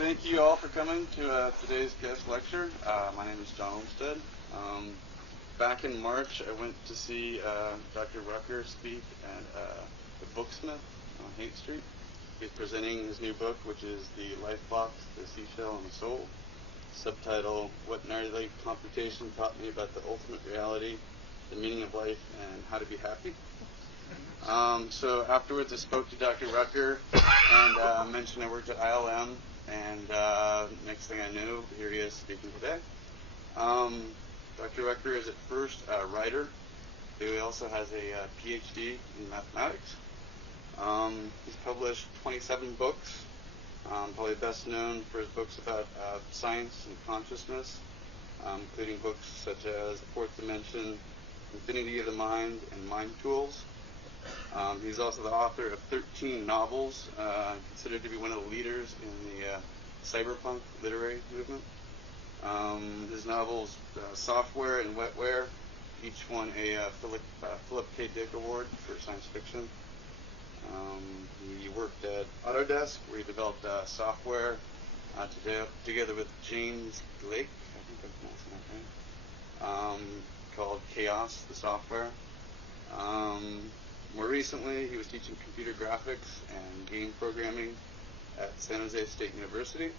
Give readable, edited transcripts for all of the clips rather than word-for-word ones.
Thank you all for coming to today's guest lecture. My name is John Olmstead. Back in March, I went to see Dr. Rucker speak at the Booksmith on Haight Street. He's presenting his new book, which is The Life Box, the Seashell, and the Soul. Subtitle, What Gnarly Computation Taught Me About the Ultimate Reality, the Meaning of Life, and How to Be Happy. So afterwards, I spoke to Dr. Rucker and mentioned I worked at ILM. And next thing I knew, here he is speaking today. Dr. Rucker is at first a writer. He also has a PhD in mathematics. He's published 27 books, probably best known for his books about science and consciousness, including books such as The Fourth Dimension, Infinity of the Mind, and Mind Tools. He's also the author of 13 novels, considered to be one of the leaders in the cyberpunk literary movement. His novels, Software and Wetware, each won a Philip K. Dick Award for science fiction. He worked at Autodesk, where he developed software together with James Blake, I think I'm pronouncing that right, called Chaos, the software. More recently, he was teaching computer graphics and game programming at San Jose State University.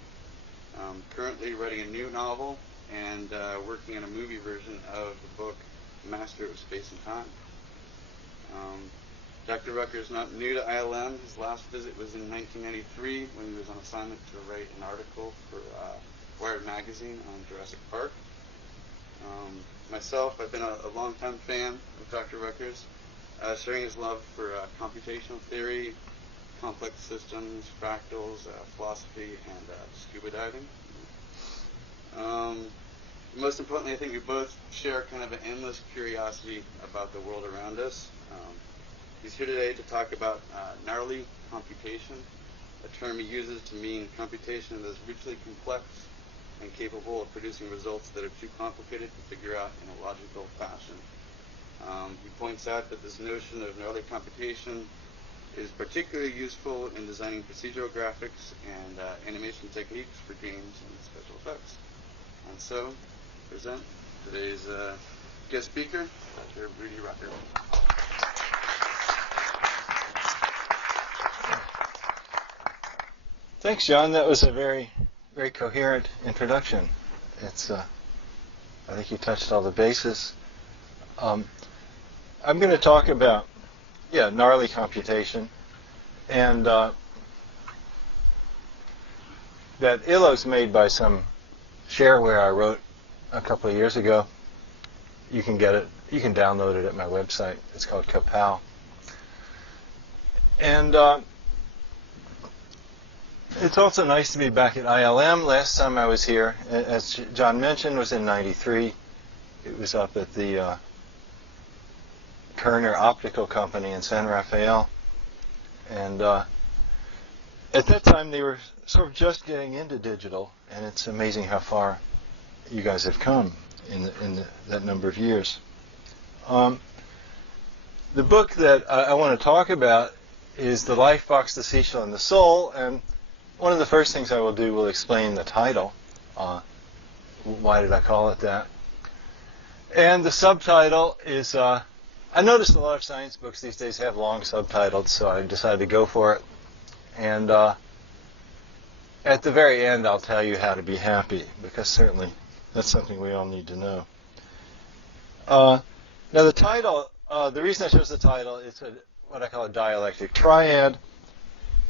Currently writing a new novel and working on a movie version of the book Master of Space and Time. Dr. Rucker is not new to ILM. His last visit was in 1993 when he was on assignment to write an article for Wired Magazine on Jurassic Park. Myself, I've been a longtime fan of Dr. Rucker's, sharing his love for computational theory, complex systems, fractals, philosophy, and scuba diving. Most importantly, I think we both share kind of an endless curiosity about the world around us. He's here today to talk about gnarly computation, a term he uses to mean computation that is richly complex and capable of producing results that are too complicated to figure out in a logical fashion. He points out that this notion of gnarly computation is particularly useful in designing procedural graphics and animation techniques for games and special effects. And so, present today's guest speaker, Dr. Rudy Rucker. Thanks, John. That was a very, very coherent introduction. I think you touched all the bases. I'm going to talk about gnarly computation, and that illo's made by some shareware I wrote a couple of years ago. You can get it. You can download it at my website. It's called Kapow. And it's also nice to be back at ILM. Last time I was here, as John mentioned, was in '93. It was up at the Kerner Optical Company in San Rafael, and at that time they were sort of just getting into digital, and it's amazing how far you guys have come in that number of years. The book that I want to talk about is The Life Box, the Seashell, and the Soul, and one of the first things I will do will explain the title. Why did I call it that? And the subtitle is I noticed a lot of science books these days have long subtitles, so I decided to go for it. And at the very end, I'll tell you how to be happy, because certainly that's something we all need to know. Now, the title, the reason I chose the title is what I call a dialectic triad.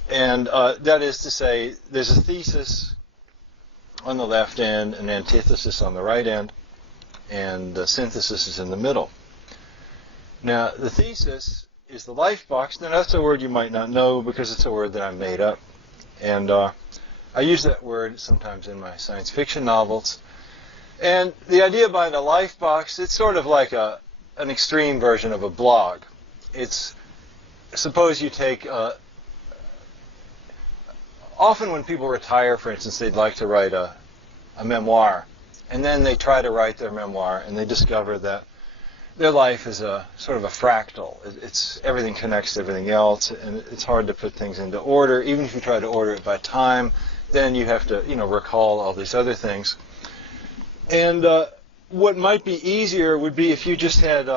And that is to say, there's a thesis on the left end, an antithesis on the right end, and the synthesis is in the middle. Now, the thesis is the life box. Now, that's a word you might not know because it's a word that I made up. And I use that word sometimes in my science fiction novels. And the idea behind a life box, it's sort of like an extreme version of a blog. It's, suppose you take, often when people retire, for instance, they'd like to write a memoir. And then they try to write their memoir, and they discover that their life is a sort of a fractal. Everything connects to everything else, and it's hard to put things into order. Even if you try to order it by time, then you have to, recall all these other things. And what might be easier would be if you just had,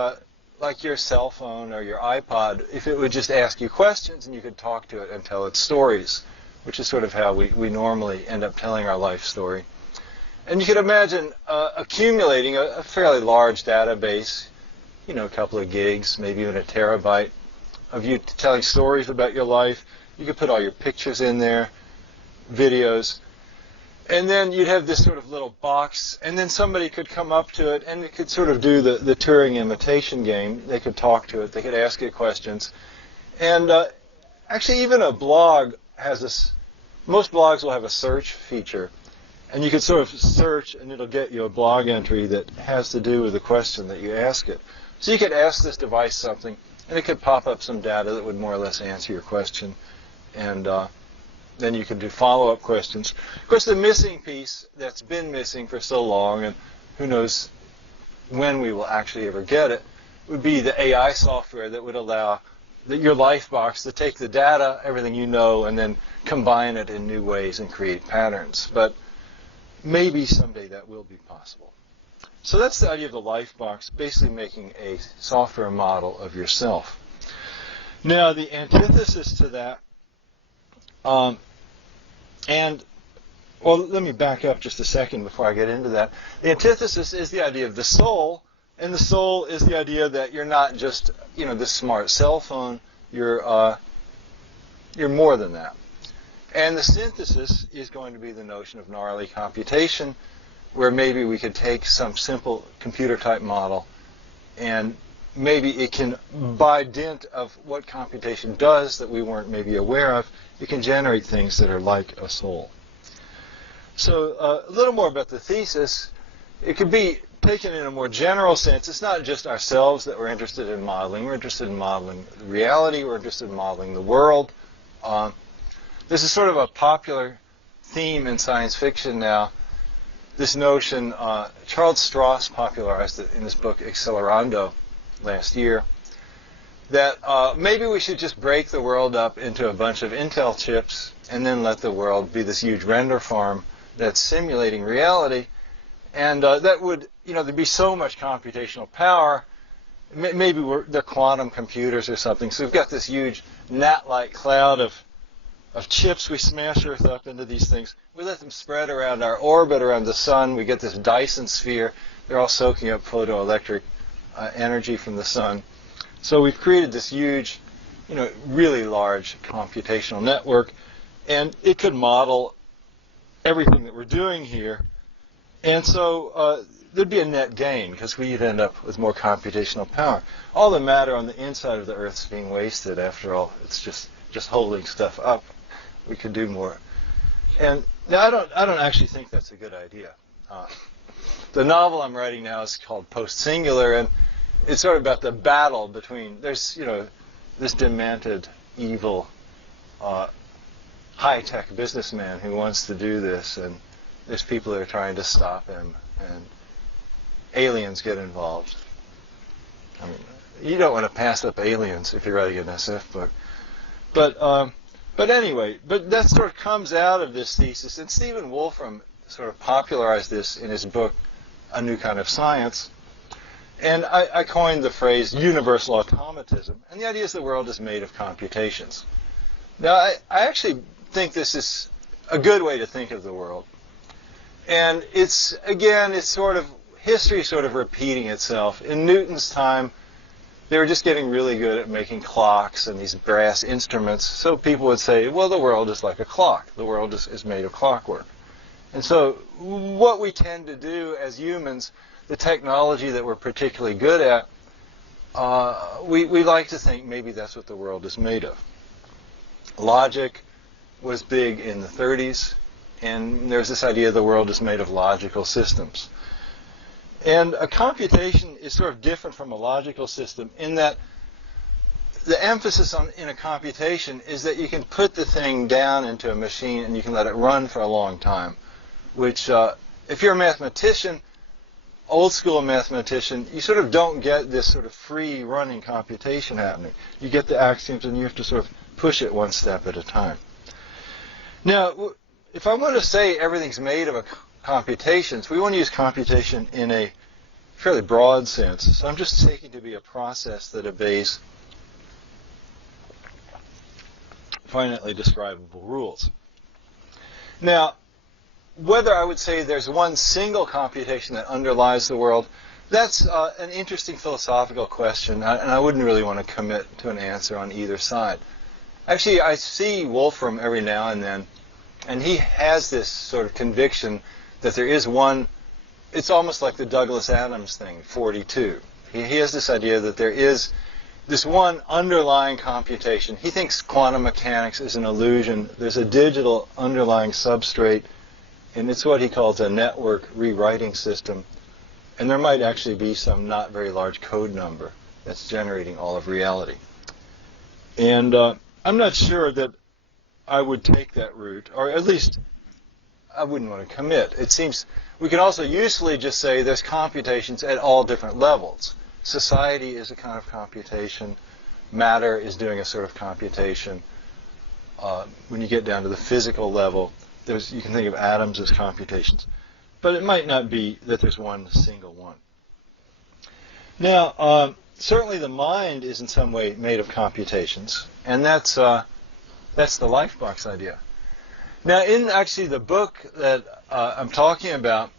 like your cell phone or your iPod, if it would just ask you questions and you could talk to it and tell it stories, which is sort of how we normally end up telling our life story. And you could imagine accumulating a fairly large database, a couple of gigs, maybe even a terabyte, of you telling stories about your life. You could put all your pictures in there, videos, and then you'd have this sort of little box, and then somebody could come up to it, and it could sort of do the Turing imitation game. They could talk to it. They could ask it questions. And actually, even a blog has this. Most blogs will have a search feature, and you could sort of search, and it'll get you a blog entry that has to do with the question that you ask it. So you could ask this device something, and it could pop up some data that would more or less answer your question, and then you can do follow-up questions. Of course, the missing piece that's been missing for so long, and who knows when we will actually ever get it, would be the AI software that would allow your life box to take the data, everything you know, and then combine it in new ways and create patterns. But maybe someday that will be possible. So that's the idea of the life box, basically making a software model of yourself. Now, the antithesis to that, let me back up just a second before I get into that. The antithesis is the idea of the soul, and the soul is the idea that you're not just, this smart cell phone. You're more than that. And the synthesis is going to be the notion of gnarly computation, where maybe we could take some simple computer-type model, and maybe it can, by dint of what computation does that we weren't maybe aware of, it can generate things that are like a soul. So a little more about the thesis. It could be taken in a more general sense. It's not just ourselves that we're interested in modeling. We're interested in modeling reality. We're interested in modeling the world. This is sort of a popular theme in science fiction now. This notion, Charles Stross popularized it in his book Accelerando last year, that maybe we should just break the world up into a bunch of Intel chips and then let the world be this huge render farm that's simulating reality. And that would, there'd be so much computational power. Maybe they're quantum computers or something. So we've got this huge gnat-like cloud of chips. We smash Earth up into these things. We let them spread around our orbit, around the sun. We get this Dyson sphere. They're all soaking up photoelectric energy from the sun. So we've created this huge, really large computational network. And it could model everything that we're doing here. And so there'd be a net gain, because we'd end up with more computational power. All the matter on the inside of the Earth's being wasted, after all. It's just holding stuff up. We could do more. And now I don't actually think that's a good idea. The novel I'm writing now is called Post-Singular, and it's sort of about the battle between, there's, this demented, evil, high-tech businessman who wants to do this, and there's people that are trying to stop him, and aliens get involved. I mean, you don't want to pass up aliens if you're writing an SF book. But anyway, that sort of comes out of this thesis, and Stephen Wolfram sort of popularized this in his book, A New Kind of Science. And I coined the phrase universal automatism, and the idea is the world is made of computations. Now, I actually think this is a good way to think of the world. And it's sort of, history sort of repeating itself. In Newton's time, they were just getting really good at making clocks and these brass instruments. So people would say, well, the world is like a clock. The world is made of clockwork. And so what we tend to do as humans, the technology that we're particularly good at, we like to think maybe that's what the world is made of. Logic was big in the 30s, and there's this idea the world is made of logical systems. And a computation is sort of different from a logical system in that the emphasis in a computation is that you can put the thing down into a machine and you can let it run for a long time, which if you're a mathematician, old school mathematician, you sort of don't get this sort of free running computation happening. You get the axioms and you have to sort of push it one step at a time. Now, if I want to say everything's made of computations, we want to use computation in a fairly broad sense. So I'm just taking to be a process that obeys finitely describable rules. Now, whether I would say there's one single computation that underlies the world, that's an interesting philosophical question, and I wouldn't really want to commit to an answer on either side. Actually, I see Wolfram every now and then, and he has this sort of conviction that there is one. It's almost like the Douglas Adams thing, 42. He has this idea that there is this one underlying computation. He thinks quantum mechanics is an illusion. There's a digital underlying substrate, and it's what he calls a network rewriting system. And there might actually be some not very large code number that's generating all of reality. And I'm not sure that I would take that route, or at least I wouldn't want to commit. It seems we can also usefully just say there's computations at all different levels. Society is a kind of computation. Matter is doing a sort of computation. When you get down to the physical level, you can think of atoms as computations. But it might not be that there's one single one. Now, certainly the mind is in some way made of computations, and that's the Lifebox idea. Now, in actually the book that I'm talking about,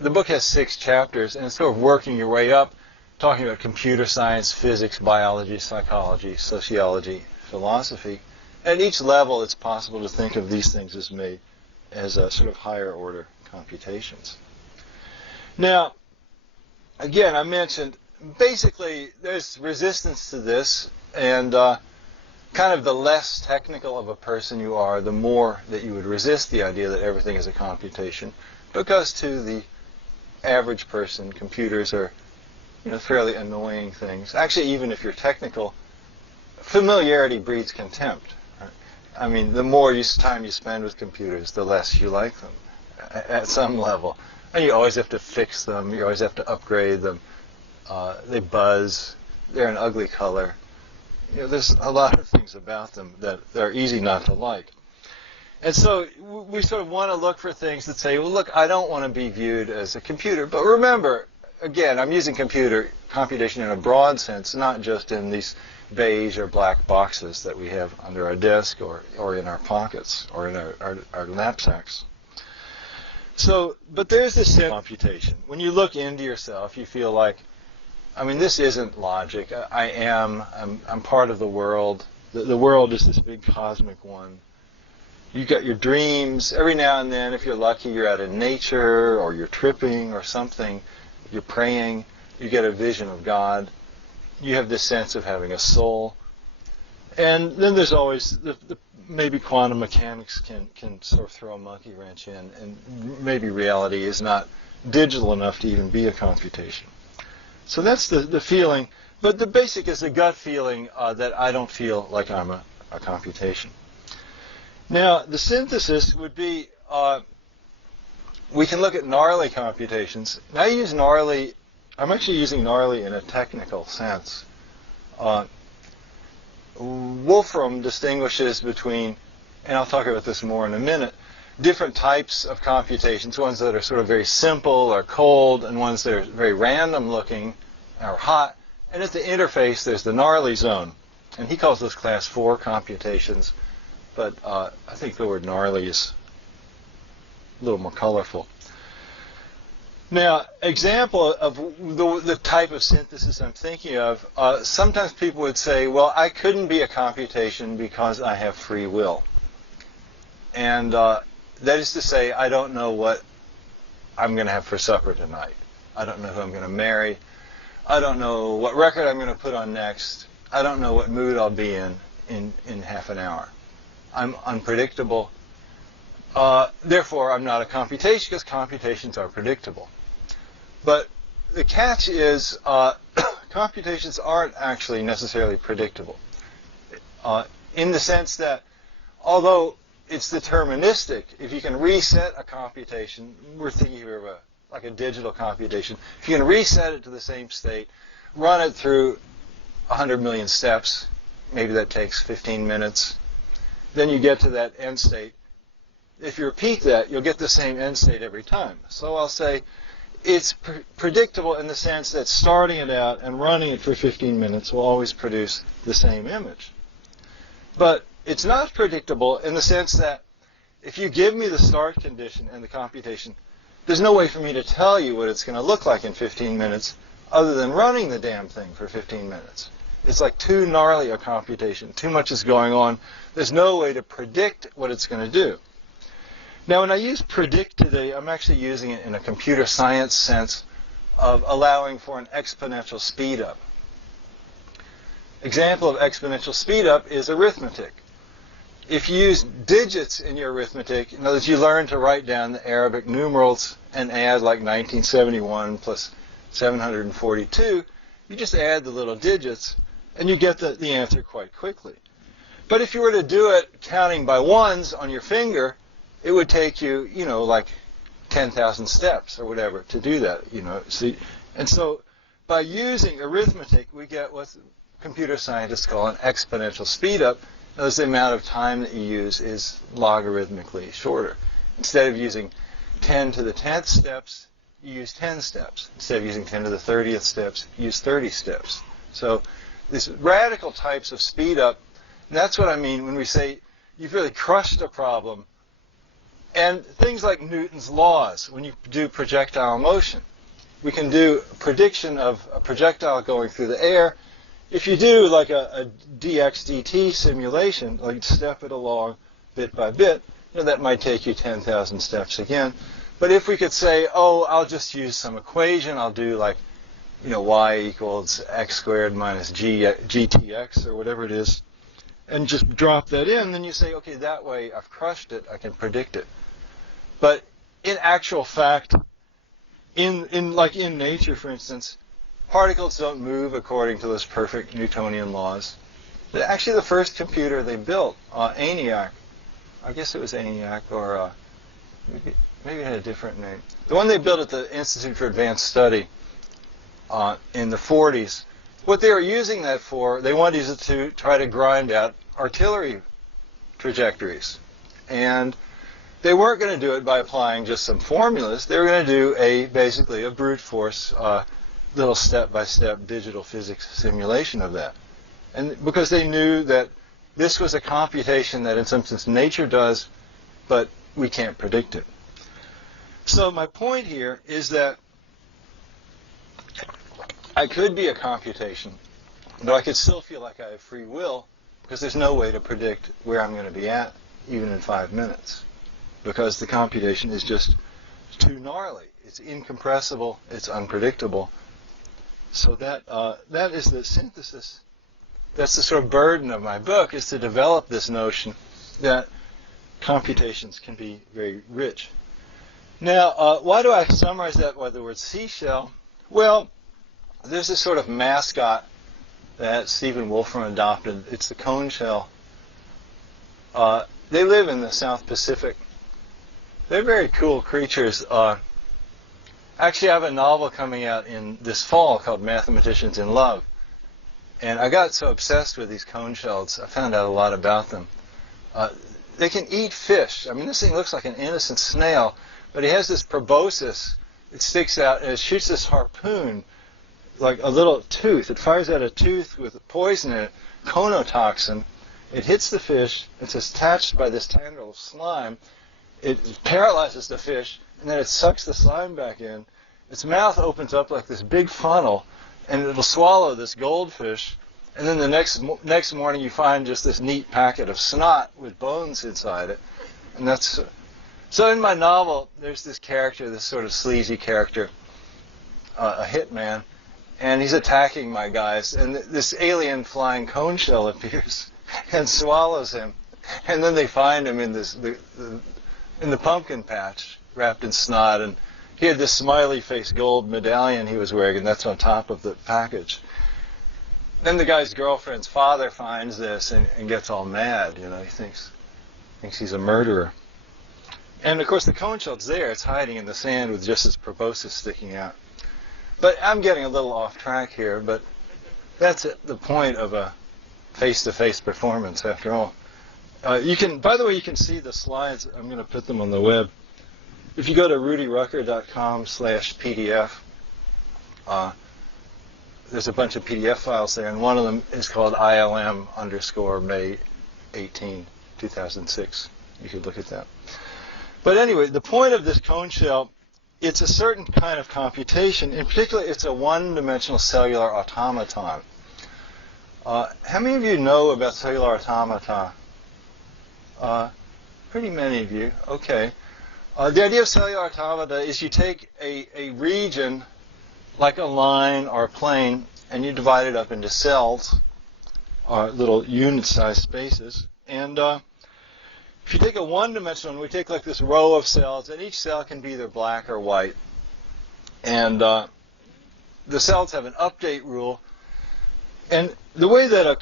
the book has 6 chapters, and it's sort of working your way up, talking about computer science, physics, biology, psychology, sociology, philosophy. At each level, it's possible to think of these things as made as a sort of higher order computations. Now, again, I mentioned basically there's resistance to this, and kind of the less technical of a person you are, the more that you would resist the idea that everything is a computation, because to the average person, computers are fairly annoying things. Actually, even if you're technical, familiarity breeds contempt. Right? I mean, the more time you spend with computers, the less you like them at some level. And you always have to fix them. You always have to upgrade them. They buzz. They're an ugly color. There's a lot of things about them that are easy not to like. And so we sort of want to look for things that say, well, look, I don't want to be viewed as a computer. But remember, again, I'm using computation in a broad sense, not just in these beige or black boxes that we have under our desk or in our pockets or in our knapsacks. So, but there's this computation. When you look into yourself, you feel like, I mean, this isn't logic. I'm part of the world. The world is this big cosmic one. You've got your dreams. Every now and then, if you're lucky, you're out in nature or you're tripping or something. You're praying. You get a vision of God. You have this sense of having a soul. And then there's always maybe quantum mechanics can sort of throw a monkey wrench in, and maybe reality is not digital enough to even be a computation. So that's the feeling. But the basic is the gut feeling that I don't feel like I'm a computation. Now, the synthesis would be, we can look at gnarly computations. Now I use gnarly, I'm actually using gnarly in a technical sense. Wolfram distinguishes between, and I'll talk about this more in a minute, different types of computations, ones that are sort of very simple or cold, and ones that are very random looking or hot. And at the interface, there's the gnarly zone. And he calls those class 4 computations, but I think the word gnarly is a little more colorful. Now, example of the type of synthesis I'm thinking of, sometimes people would say, well, I couldn't be a computation because I have free will. And that is to say, I don't know what I'm going to have for supper tonight. I don't know who I'm going to marry. I don't know what record I'm going to put on next. I don't know what mood I'll be in half an hour. I'm unpredictable. Therefore, I'm not a computation because computations are predictable. But the catch is computations aren't actually necessarily predictable in the sense that although it's deterministic, if you can reset a computation, we're thinking here of like a digital computation, if you can reset it to the same state, run it through 100 million steps, maybe that takes 15 minutes, then you get to that end state. if you repeat that, you'll get the same end state every time. So I'll say it's predictable in the sense that starting it out and running it for 15 minutes will always produce the same image. But it's not predictable in the sense that if you give me the start condition and the computation, there's no way for me to tell you what it's going to look like in 15 minutes other than running the damn thing for 15 minutes. It's like too gnarly a computation. Too much is going on. There's no way to predict what it's going to do. Now, when I use predict today, I'm actually using it in a computer science sense of allowing for an exponential speedup. Example of exponential speedup is arithmetic. If you use digits in your arithmetic, in other words, you learn to write down the Arabic numerals and add like 1971 plus 742, you just add the little digits and you get the answer quite quickly. But if you were to do it counting by ones on your finger, it would take you, like 10,000 steps or whatever to do that, See, and so by using arithmetic, we get what computer scientists call an exponential speedup. Notice the amount of time that you use is logarithmically shorter. Instead of using 10 to the 10th steps, you use 10 steps. Instead of using 10 to the 30th steps, you use 30 steps. So these radical types of speed up, that's what I mean when we say you've really crushed a problem. And things like Newton's laws, when you do projectile motion, we can do a prediction of a projectile going through the air. If you do like a dx dt simulation, like step it along bit by bit, that might take you 10,000 steps again. But if we could say, I'll just use some equation, I'll do like, y equals x squared minus gtx or whatever it is, and just drop that in, then you say, okay, that way I've crushed it, I can predict it. But in actual fact, in nature, for instance, particles don't move according to those perfect Newtonian laws. Actually, the first computer they built, ENIAC, I guess it was ENIAC, or maybe it had a different name. The one they built at the Institute for Advanced Study in the 40s, what they were using that for, they wanted to use it to try to grind out artillery trajectories. And they weren't going to do it by applying just some formulas. They were going to do basically a brute force little step-by-step digital physics simulation of that. And because they knew that this was a computation that in some sense nature does, but we can't predict it. So my point here is that I could be a computation, but I could still feel like I have free will because there's no way to predict where I'm going to be at even in 5 minutes because the computation is just too gnarly. It's incompressible. It's unpredictable. So that is the synthesis. That's the sort of burden of my book, is to develop this notion that computations can be very rich. Now, why do I summarize that by the word seashell? Well, there's this sort of mascot that Stephen Wolfram adopted. It's the cone shell. They live in the South Pacific. They're very cool creatures. Actually, I have a novel coming out in this fall called Mathematicians in Love. And I got so obsessed with these cone shells, I found out a lot about them. They can eat fish. I mean, this thing looks like an innocent snail, but it has this proboscis. It sticks out and it shoots this harpoon, like a little tooth. It fires out a tooth with poison in it, conotoxin. It hits the fish. It's attached by this tendril of slime. It paralyzes the fish, and then it sucks the slime back in. Its mouth opens up like this big funnel, and it'll swallow this goldfish. And then the next morning you find just this neat packet of snot with bones inside it. And that's so in my novel, there's this character, this sort of sleazy character, a hitman, and he's attacking my guys. And this alien flying cone shell appears and swallows him. And then they find him in in the pumpkin patch, wrapped in snot, and he had this smiley face gold medallion he was wearing, and that's on top of the package. Then the guy's girlfriend's father finds this and gets all mad. He thinks he's a murderer. And of course the cone shell's there. It's hiding in the sand with just its proboscis sticking out. But I'm getting a little off track here, but that's the point of a face-to-face performance after all. By the way, you can see the slides. I'm going to put them on the web. If you go to rudyrucker.com/PDF, there's a bunch of PDF files there, and one of them is called ILM_May 18, 2006. You could look at that. But anyway, the point of this cone shell, it's a certain kind of computation. In particular, it's a one-dimensional cellular automaton. How many of you know about cellular automata? Pretty many of you. Okay. The idea of cellular automata is you take a region like a line or a plane and you divide it up into cells, or little unit-sized spaces. And if you take a one-dimensional one, we take like this row of cells, and each cell can be either black or white. And the cells have an update rule. And the way that a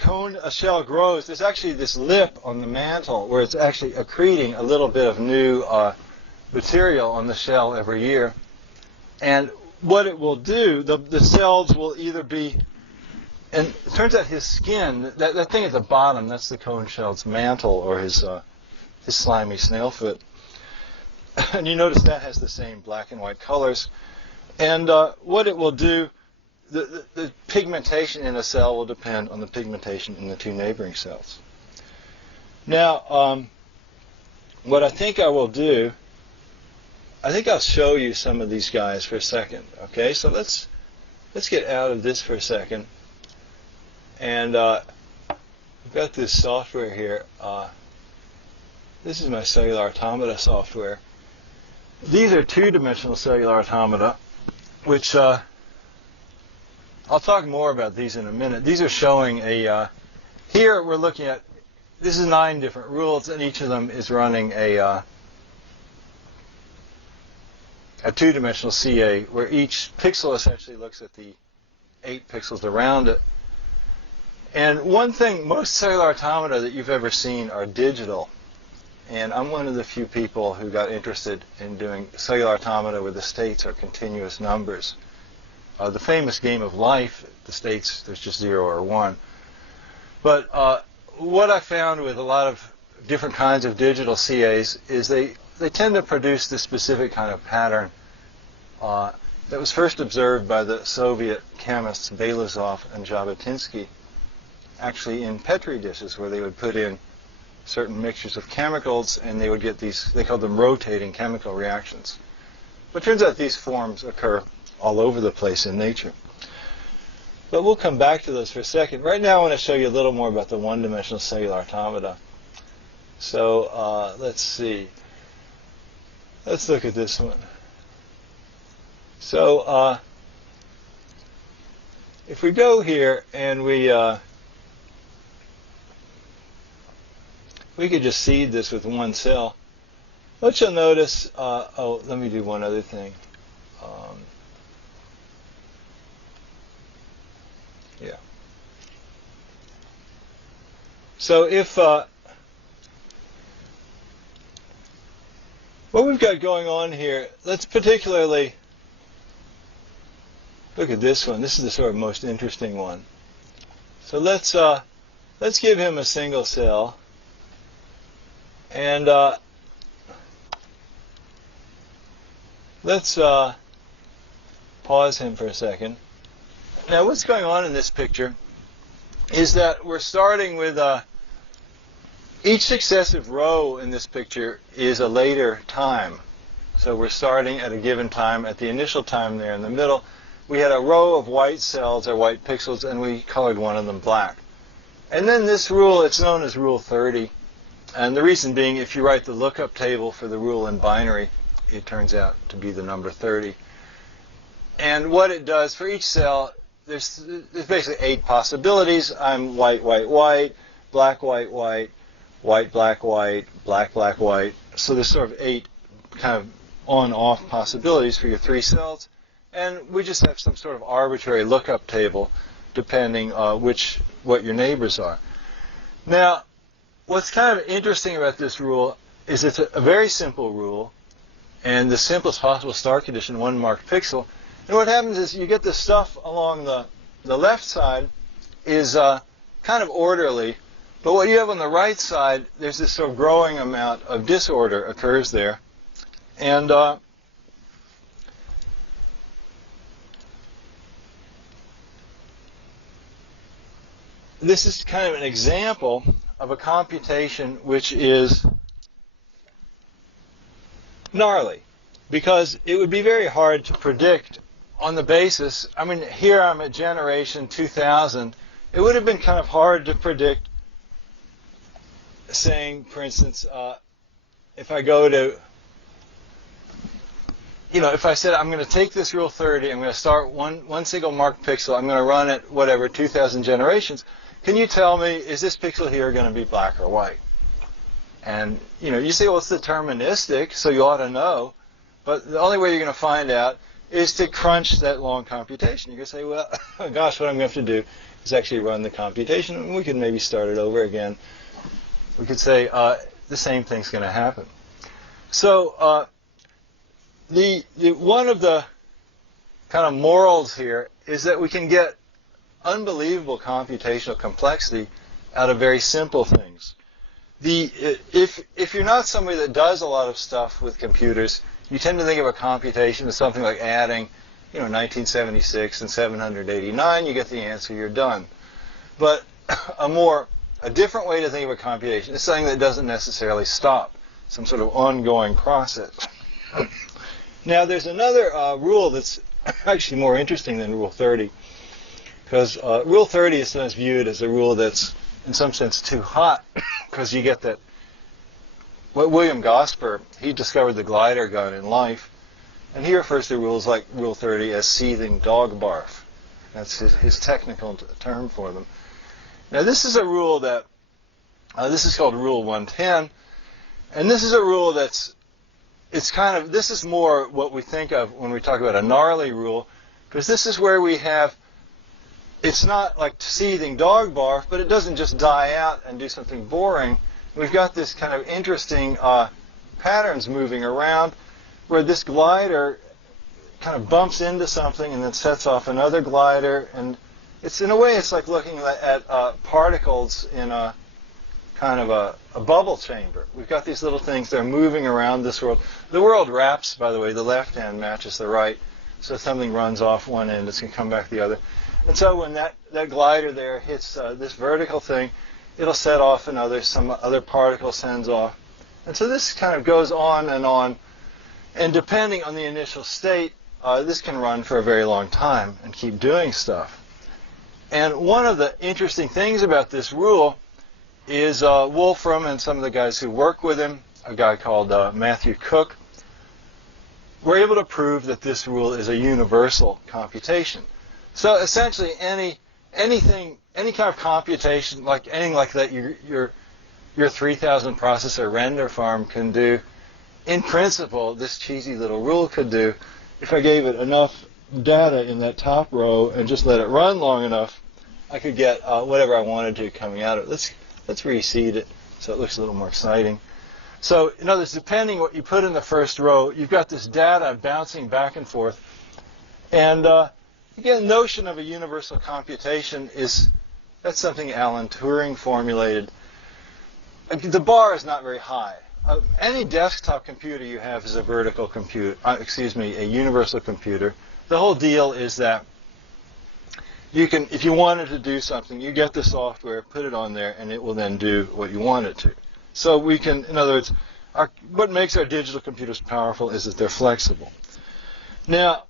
shell grows, there's actually this lip on the mantle where it's actually accreting a little bit of new material on the shell every year. And what it will do, the cells will either be, and it turns out his skin, that thing at the bottom, that's the cone shell's mantle, or his slimy snail foot. And you notice that has the same black and white colors. And what it will do, the pigmentation in a cell will depend on the pigmentation in the two neighboring cells. Now, what I think I will do, I think I'll show you some of these guys for a second. Okay, so let's get out of this for a second. And we've got this software here. This is my cellular automata software. These are two-dimensional cellular automata, which I'll talk more about these in a minute. These are showing here we're looking at, this is 9 different rules, and each of them is running a two-dimensional CA, where each pixel essentially looks at the 8 pixels around it. And one thing, most cellular automata that you've ever seen are digital. And I'm one of the few people who got interested in doing cellular automata where the states are continuous numbers. The famous game of life, the states, there's just 0 or 1. But what I found with a lot of different kinds of digital CAs is they tend to produce this specific kind of pattern that was first observed by the Soviet chemists Belazov and Jabotinsky, actually in Petri dishes, where they would put in certain mixtures of chemicals and they would get these, they called them rotating chemical reactions. But it turns out these forms occur all over the place in nature. But we'll come back to those for a second. Right now I want to show you a little more about the one-dimensional cellular automata. So let's see. Let's look at this one. So if we go here and we could just seed this with one cell. What you'll notice, oh, let me do one other thing. Yeah. So if what we've got going on here, let's particularly look at this one. This is the sort of most interesting one. So let's give him a single cell, and let's pause him for a second. Now, what's going on in this picture is that we're starting with each successive row in this picture is a later time. So we're starting at a given time. At the initial time there in the middle, we had a row of white cells or white pixels, and we colored one of them black. And then this rule, it's known as Rule 30. And the reason being, if you write the lookup table for the rule in binary, it turns out to be the number 30. And what it does for each cell, there's basically 8 possibilities. I'm white, white, white, black, white, white, white, black, white, black, black, white. So there's sort of 8 kind of on-off possibilities for your 3 cells. And we just have some sort of arbitrary lookup table depending what your neighbors are. Now, what's kind of interesting about this rule is it's a very simple rule, and the simplest possible start condition, 1 marked pixel. And what happens is you get the stuff along the left side is kind of orderly, But what you have on the right side, there's this sort of growing amount of disorder occurs there. And this is kind of an example of a computation which is gnarly, because it would be very hard to predict on the basis, I mean, here I'm at generation 2000. It would have been kind of hard to predict, saying, for instance, if I go to, if I said I'm going to take this rule 30, I'm going to start one single marked pixel, I'm going to run it, whatever, 2,000 generations, can you tell me, is this pixel here going to be black or white? And, you say, well, it's deterministic, so you ought to know. But the only way you're going to find out is to crunch that long computation. You're going to say, well, gosh, what I'm going to have to do is actually run the computation, and we could maybe start it over again. We could say the same thing's going to happen. So one of the kind of morals here is that we can get unbelievable computational complexity out of very simple things. If you're not somebody that does a lot of stuff with computers, you tend to think of a computation as something like adding, 1976 and 789, you get the answer, you're done. But a different way to think of a computation is something that doesn't necessarily stop, some sort of ongoing process. Now, there's another rule that's actually more interesting than Rule 30, because Rule 30 is sometimes viewed as a rule that's, in some sense, too hot, because you get that. What William Gosper, he discovered the glider gun in life, and he refers to rules like Rule 30 as seething dog barf. That's his technical term for them. Now, this is a rule that, this is called Rule 110, and this is a rule this is more what we think of when we talk about a gnarly rule, because this is where we have, it's not like seething dog barf, but it doesn't just die out and do something boring. We've got this kind of interesting patterns moving around where this glider kind of bumps into something and then sets off another glider. And it's, in a way, it's like looking at particles in a kind of a bubble chamber. We've got these little things that are moving around this world. The world wraps, by the way. The left hand matches the right. So if something runs off one end, it's going to come back the other. And so when that glider there hits this vertical thing, it'll set off some other particle sends off. And so this kind of goes on. And depending on the initial state, this can run for a very long time and keep doing stuff. And one of the interesting things about this rule is Wolfram and some of the guys who work with him, a guy called Matthew Cook, were able to prove that this rule is a universal computation. So essentially any kind of computation, like anything like that your 3000 processor render farm can do, in principle, this cheesy little rule could do. If I gave it enough data in that top row and just let it run long enough, I could get whatever I wanted to coming out of it. Let's reseed it so it looks a little more exciting. So, in other words, depending what you put in the first row, you've got this data bouncing back and forth. And again, the notion of a universal computation that's something Alan Turing formulated. The bar is not very high. Any desktop computer you have is a vertical computer, a universal computer. The whole deal is that you can, if you wanted to do something, you get the software, put it on there, and it will then do what you want it to. So we can, in other words, what makes our digital computers powerful is that they're flexible. Now,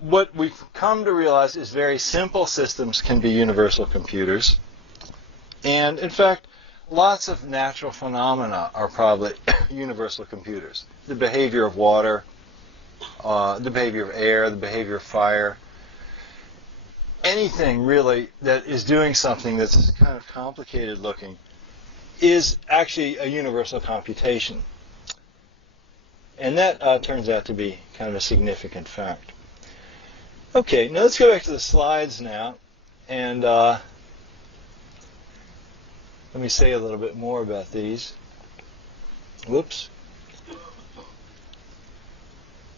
what we've come to realize is very simple systems can be universal computers. And in fact, lots of natural phenomena are probably universal computers. The behavior of water, the behavior of air, the behavior of fire. Anything really that is doing something that's kind of complicated looking is actually a universal computation. And that turns out to be kind of a significant fact. Okay, now let's go back to the slides now, and let me say a little bit more about these. Whoops.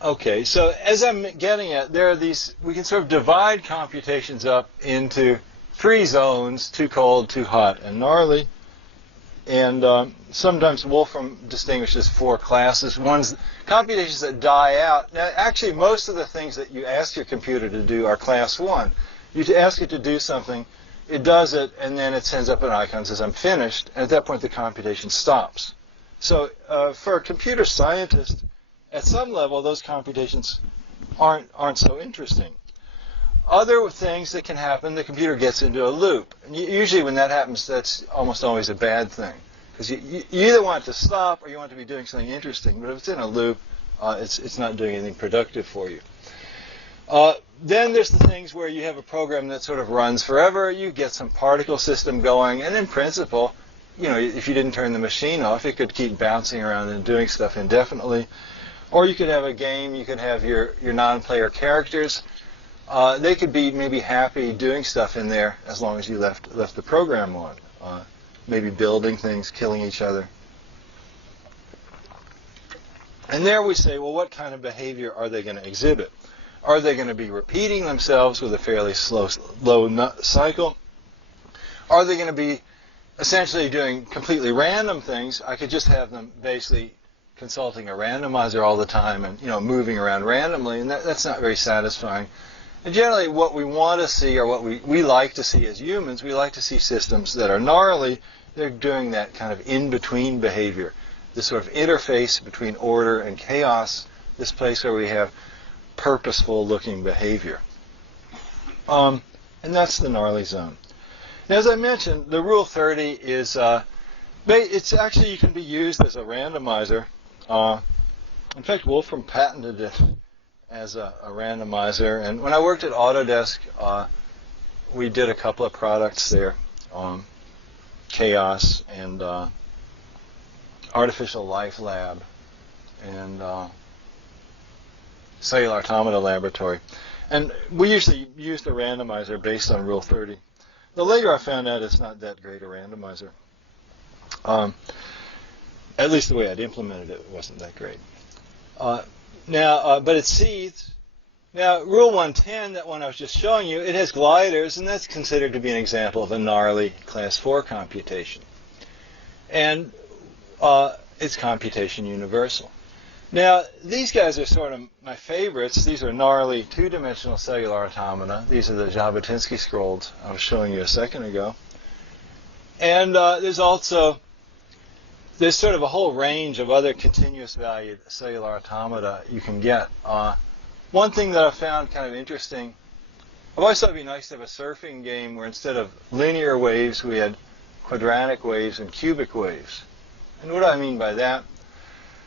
Okay, so as I'm getting at, there are these, we can sort of divide computations up into three zones: too cold, too hot, and gnarly. And sometimes Wolfram distinguishes 4 classes. One's computations that die out. Now, actually, most of the things that you ask your computer to do are class 1. You ask it to do something, it does it, and then it sends up an icon that says, I'm finished. And at that point, the computation stops. So for a computer scientist, at some level, those computations aren't so interesting. Other things that can happen, the computer gets into a loop. And usually when that happens, that's almost always a bad thing. Because you either want it to stop or you want it to be doing something interesting. But if it's in a loop, it's not doing anything productive for you. Then there's the things where you have a program that sort of runs forever. You get some particle system going. And in principle, if you didn't turn the machine off, it could keep bouncing around and doing stuff indefinitely. Or you could have a game. You could have your non-player characters. They could be maybe happy doing stuff in there as long as you left the program on. Maybe building things, killing each other. And there we say, well, what kind of behavior are they going to exhibit? Are they going to be repeating themselves with a fairly slow cycle? Are they going to be essentially doing completely random things? I could just have them basically consulting a randomizer all the time and moving around randomly, and that's not very satisfying. And generally, what we want to see, or what we like to see as humans, we like to see systems that are gnarly. They're doing that kind of in-between behavior, this sort of interface between order and chaos, this place where we have purposeful-looking behavior. And that's the gnarly zone. Now, as I mentioned, the Rule 30 is, it's actually, you can be used as a randomizer. In fact, Wolfram patented it as a randomizer. And when I worked at Autodesk, we did a couple of products there, Chaos and Artificial Life Lab and Cellular Automata Laboratory. And we usually used a randomizer based on Rule 30. But later I found out it's not that great a randomizer. At least the way I'd implemented it wasn't that great. But it seethes. Now, Rule 110, that one I was just showing you, it has gliders, and that's considered to be an example of a gnarly Class 4 computation. And it's computation universal. Now, these guys are sort of my favorites. These are gnarly two-dimensional cellular automata. These are the Jabotinsky scrolls I was showing you a second ago. And there's sort of a whole range of other continuous valued cellular automata you can get. One thing that I found kind of interesting, I've always thought it would be nice to have a surfing game where instead of linear waves, we had quadratic waves and cubic waves. And what do I mean by that?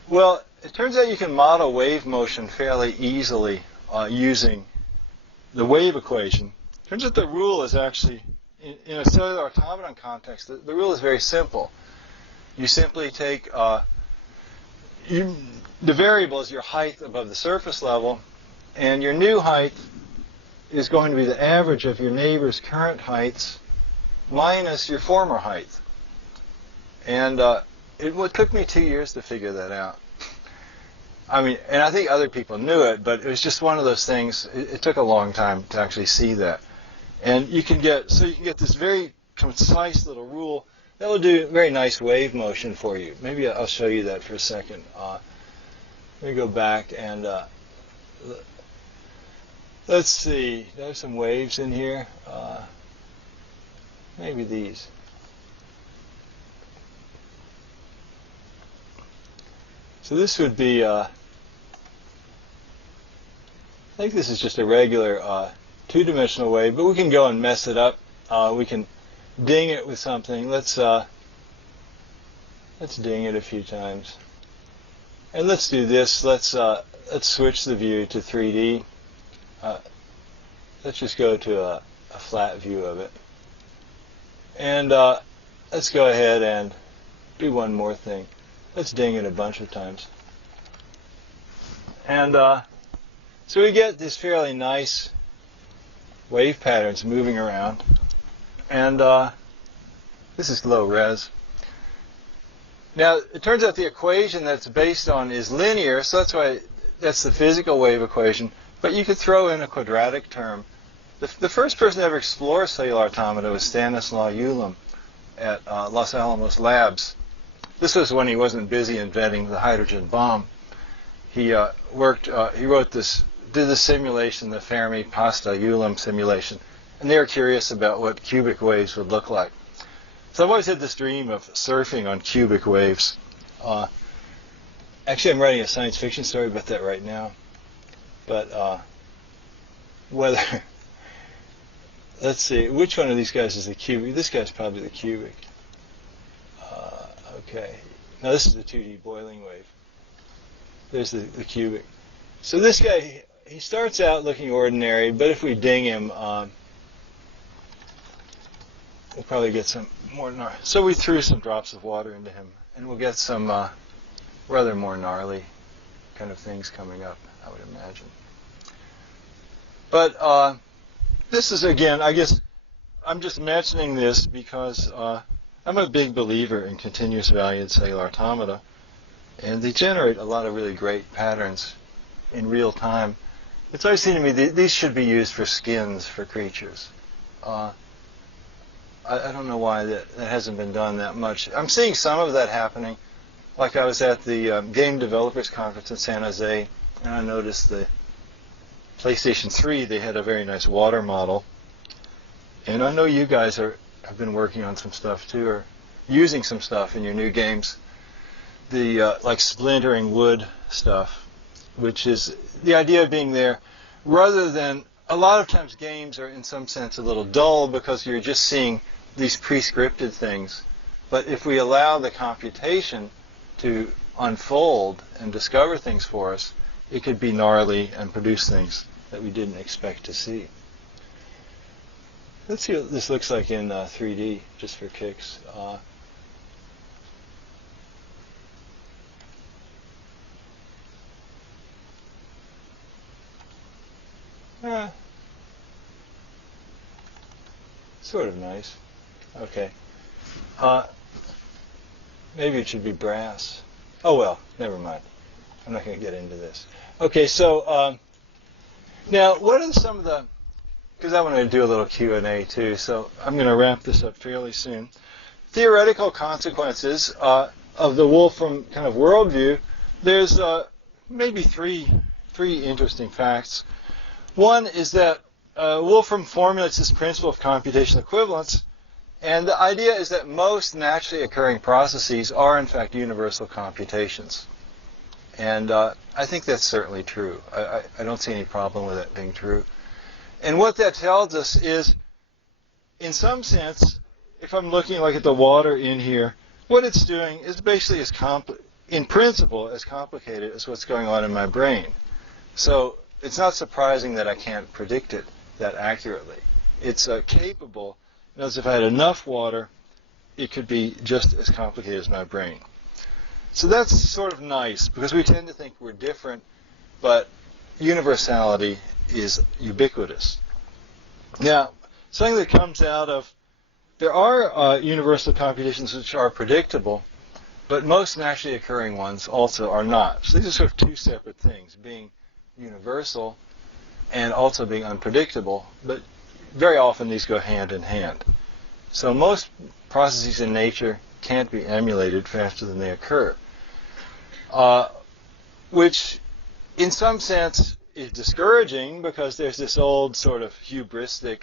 Well, it turns out you can model wave motion fairly easily using the wave equation. It turns out the rule is actually, in a cellular automaton context, the rule is very simple. You simply take, the variable is your height above the surface level, and your new height is going to be the average of your neighbor's current heights minus your former height. And it took me 2 years to figure that out. I mean, and I think other people knew it, but it was just one of those things. It took a long time to actually see that. And you can get this very concise little rule that will do very nice wave motion for you. Maybe I'll show you that for a second. Let me go back and let's see. There's some waves in here. Maybe these. So this would be, I think this is just a regular two-dimensional wave, but we can go and mess it up. We can ding it with something. Let's ding it a few times. And let's do this. Let's switch the view to 3D. Let's just go to a flat view of it. And let's go ahead and do one more thing. Let's ding it a bunch of times. And so we get this fairly nice wave patterns moving around. And this is low res. Now, it turns out the equation that's based on is linear, so that's why that's the physical wave equation. But you could throw in a quadratic term. The first person to ever explore cellular automata was Stanislaw Ulam. at Los Alamos Labs. This was when he wasn't busy inventing the hydrogen bomb. He did this simulation, the Fermi-Pasta-Ulam simulation, and they were curious about what cubic waves would look like. So I've always had this dream of surfing on cubic waves. Actually, I'm writing a science fiction story about that right now. But whether, let's see, which one of these guys is the cubic? This guy's probably the cubic. Okay. Now this is the 2D boiling wave. There's the cubic. So this guy, he starts out looking ordinary, but if we ding him, we'll probably get some more gnarly. So we threw some drops of water into him, and we'll get some rather more gnarly kind of things coming up, I would imagine. But this is, again, I guess I'm just mentioning this because I'm a big believer in continuous valued cellular automata, and they generate a lot of really great patterns in real time. It's always seemed to me these should be used for skins for creatures. I don't know why that hasn't been done that much. I'm seeing some of that happening. Like I was at the Game Developers Conference in San Jose, and I noticed the PlayStation 3, they had a very nice water model. And I know you guys have been working on some stuff too, or using some stuff in your new games. The like splintering wood stuff, which is the idea of being there, rather than, a lot of times games are in some sense a little dull because you're just seeing these pre-scripted things. But if we allow the computation to unfold and discover things for us, it could be gnarly and produce things that we didn't expect to see. Let's see what this looks like in 3D, just for kicks. Sort of nice. Okay. Maybe it should be brass. Oh well, never mind. I'm not going to get into this. Okay, so now what are some of the, because I want to do a little Q&A too, so I'm going to wrap this up fairly soon. Theoretical consequences of the Wolfram kind of worldview. There's maybe three interesting facts. One is that Wolfram formulates this principle of computational equivalence, and the idea is that most naturally occurring processes are in fact universal computations. And I think that's certainly true. I don't see any problem with that being true. And what that tells us is, in some sense, if I'm looking like at the water in here, what it's doing is basically in principle as complicated as what's going on in my brain. So it's not surprising that I can't predict it that accurately. It's capable. Notice if I had enough water, it could be just as complicated as my brain. So that's sort of nice, because we tend to think we're different, but universality is ubiquitous. Now, something that comes out of, there are universal computations which are predictable, but most naturally occurring ones also are not. So these are sort of two separate things, being universal and also being unpredictable, but very often these go hand in hand. So most processes in nature can't be emulated faster than they occur, which in some sense is discouraging, because there's this old sort of hubristic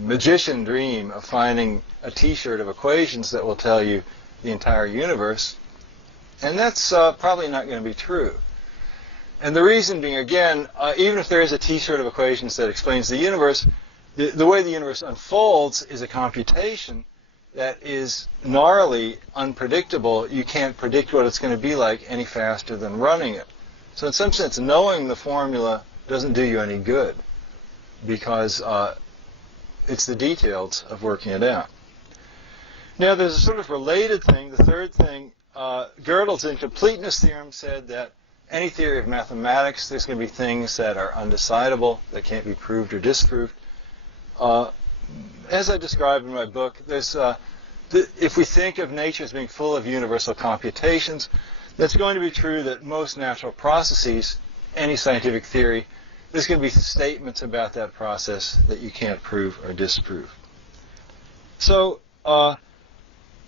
magician dream of finding a t-shirt of equations that will tell you the entire universe, and that's probably not going to be true. And the reason being, again, even if there is a t-shirt of equations that explains the universe, the way the universe unfolds is a computation that is gnarly, unpredictable. You can't predict what it's going to be like any faster than running it. So in some sense, knowing the formula doesn't do you any good, because it's the details of working it out. Now, there's a sort of related thing. The third thing, Gödel's incompleteness theorem said that any theory of mathematics, there's going to be things that are undecidable, that can't be proved or disproved. As I described in my book, there's if we think of nature as being full of universal computations, that's going to be true that most natural processes, any scientific theory, there's going to be statements about that process that you can't prove or disprove. So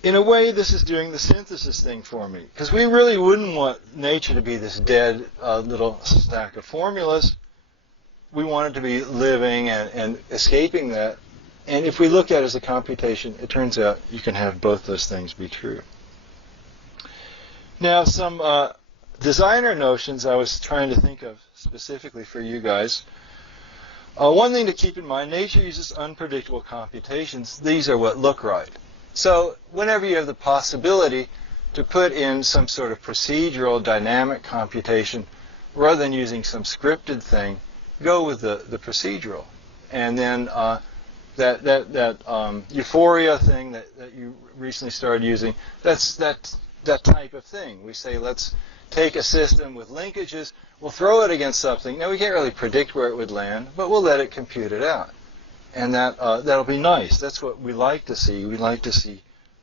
in a way, this is doing the synthesis thing for me, because we really wouldn't want nature to be this dead little stack of formulas. We want it to be living and escaping that. And if we look at it as a computation, it turns out you can have both those things be true. Now, some designer notions I was trying to think of specifically for you guys. One thing to keep in mind, nature uses unpredictable computations. These are what look right. So whenever you have the possibility to put in some sort of procedural dynamic computation, rather than using some scripted thing, go with the procedural. And then that euphoria thing that you recently started using, that's that type of thing. We say, let's take a system with linkages, we'll throw it against something. Now, we can't really predict where it would land, but we'll let it compute it out. And that'll be nice. That's what we like to see. We like to see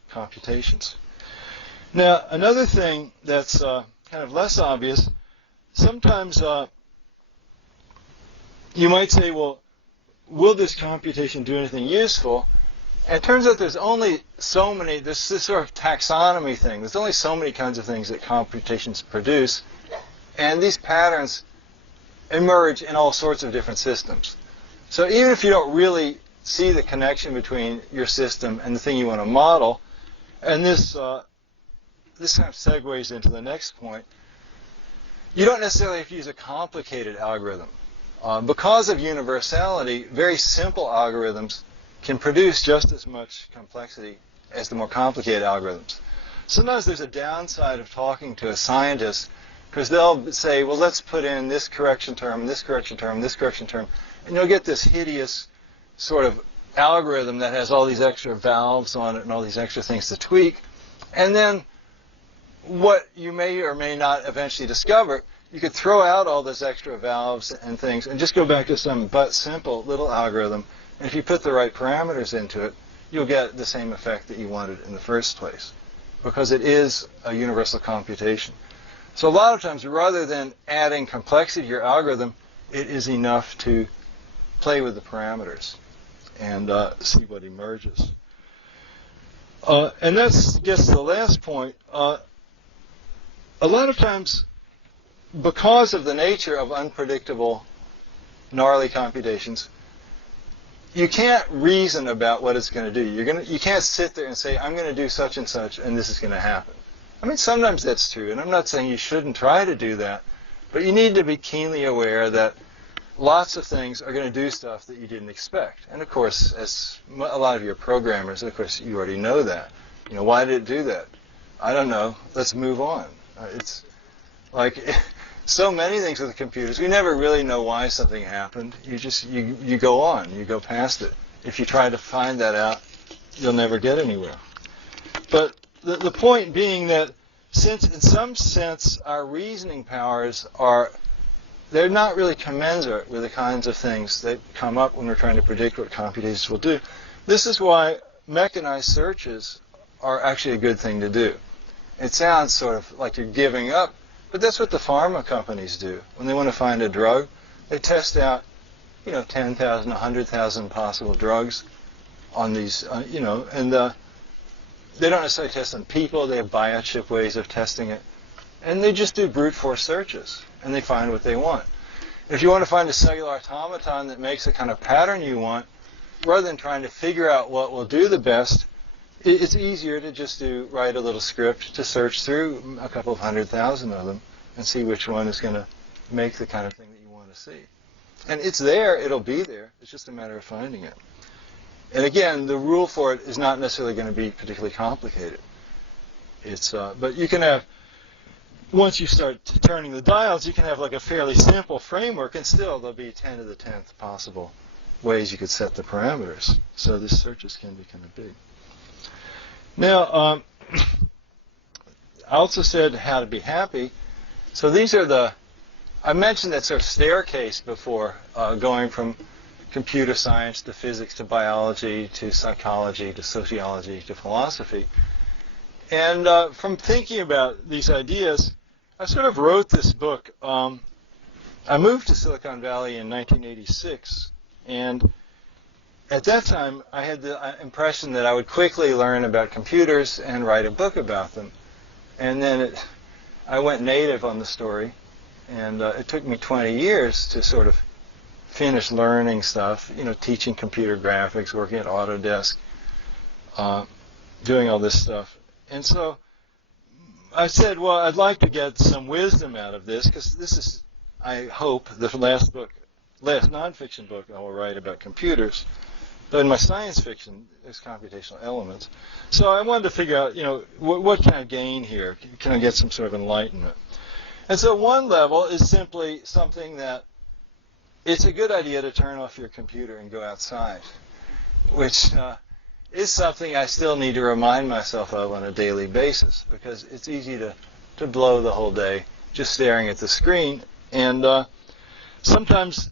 computations. Now, another thing that's kind of less obvious, sometimes you might say, well, will this computation do anything useful? And it turns out there's only so many, this sort of taxonomy thing, there's only so many kinds of things that computations produce, and these patterns emerge in all sorts of different systems. So even if you don't really see the connection between your system and the thing you want to model, and this kind of segues into the next point, you don't necessarily have to use a complicated algorithm. Because of universality, very simple algorithms can produce just as much complexity as the more complicated algorithms. Sometimes there's a downside of talking to a scientist, because they'll say, well, let's put in this correction term, this correction term, this correction term, and you'll get this hideous sort of algorithm that has all these extra valves on it and all these extra things to tweak. And then what you may or may not eventually discover, you could throw out all those extra valves and things and just go back to some but simple little algorithm. And if you put the right parameters into it, you'll get the same effect that you wanted in the first place, because it is a universal computation. So a lot of times, rather than adding complexity to your algorithm, it is enough to play with the parameters and see what emerges. And that's, I guess, the last point. A lot of times, because of the nature of unpredictable, gnarly computations, you can't reason about what it's going to do. You can't sit there and say, I'm going to do such and such, and this is going to happen. I mean, sometimes that's true, and I'm not saying you shouldn't try to do that, but you need to be keenly aware that lots of things are going to do stuff that you didn't expect. And of course, as a lot of your programmers, of course, you already know that. You know, why did it do that? I don't know. Let's move on. It's like so many things with the computers. We never really know why something happened. You go on. You go past it. If you try to find that out, you'll never get anywhere. But the point being that since in some sense our reasoning powers they're not really commensurate with the kinds of things that come up when we're trying to predict what computations will do. This is why mechanized searches are actually a good thing to do. It sounds sort of like you're giving up, but that's what the pharma companies do. When they want to find a drug, they test out, 10,000, 100,000 possible drugs on these, and they don't necessarily test on people. They have biochip ways of testing it. And they just do brute force searches, and they find what they want. If you want to find a cellular automaton that makes the kind of pattern you want, rather than trying to figure out what will do the best, it's easier to just write a little script to search through a couple of 100,000 of them and see which one is going to make the kind of thing that you want to see. And it's there. It'll be there. It's just a matter of finding it. And again, the rule for it is not necessarily going to be particularly complicated. But you can have, once you start turning the dials, you can have like a fairly simple framework, and still there'll be 10 to the 10th possible ways you could set the parameters. So the searches can be kind of big. Now, I also said how to be happy. So these are I mentioned that sort of staircase before, going from computer science to physics to biology to psychology to sociology to philosophy. And from thinking about these ideas, I sort of wrote this book. I moved to Silicon Valley in 1986, and at that time, I had the impression that I would quickly learn about computers and write a book about them. And then I went native on the story, and it took me 20 years to sort of finish learning stuff, teaching computer graphics, working at Autodesk, doing all this stuff. And so I said, well, I'd like to get some wisdom out of this, because this is, I hope, the last nonfiction book I will write about computers. But in my science fiction, there's computational elements. So I wanted to figure out, what can I gain here? Can I get some sort of enlightenment? And so one level is simply something that it's a good idea to turn off your computer and go outside, which is something I still need to remind myself of on a daily basis, because it's easy to blow the whole day just staring at the screen. And sometimes,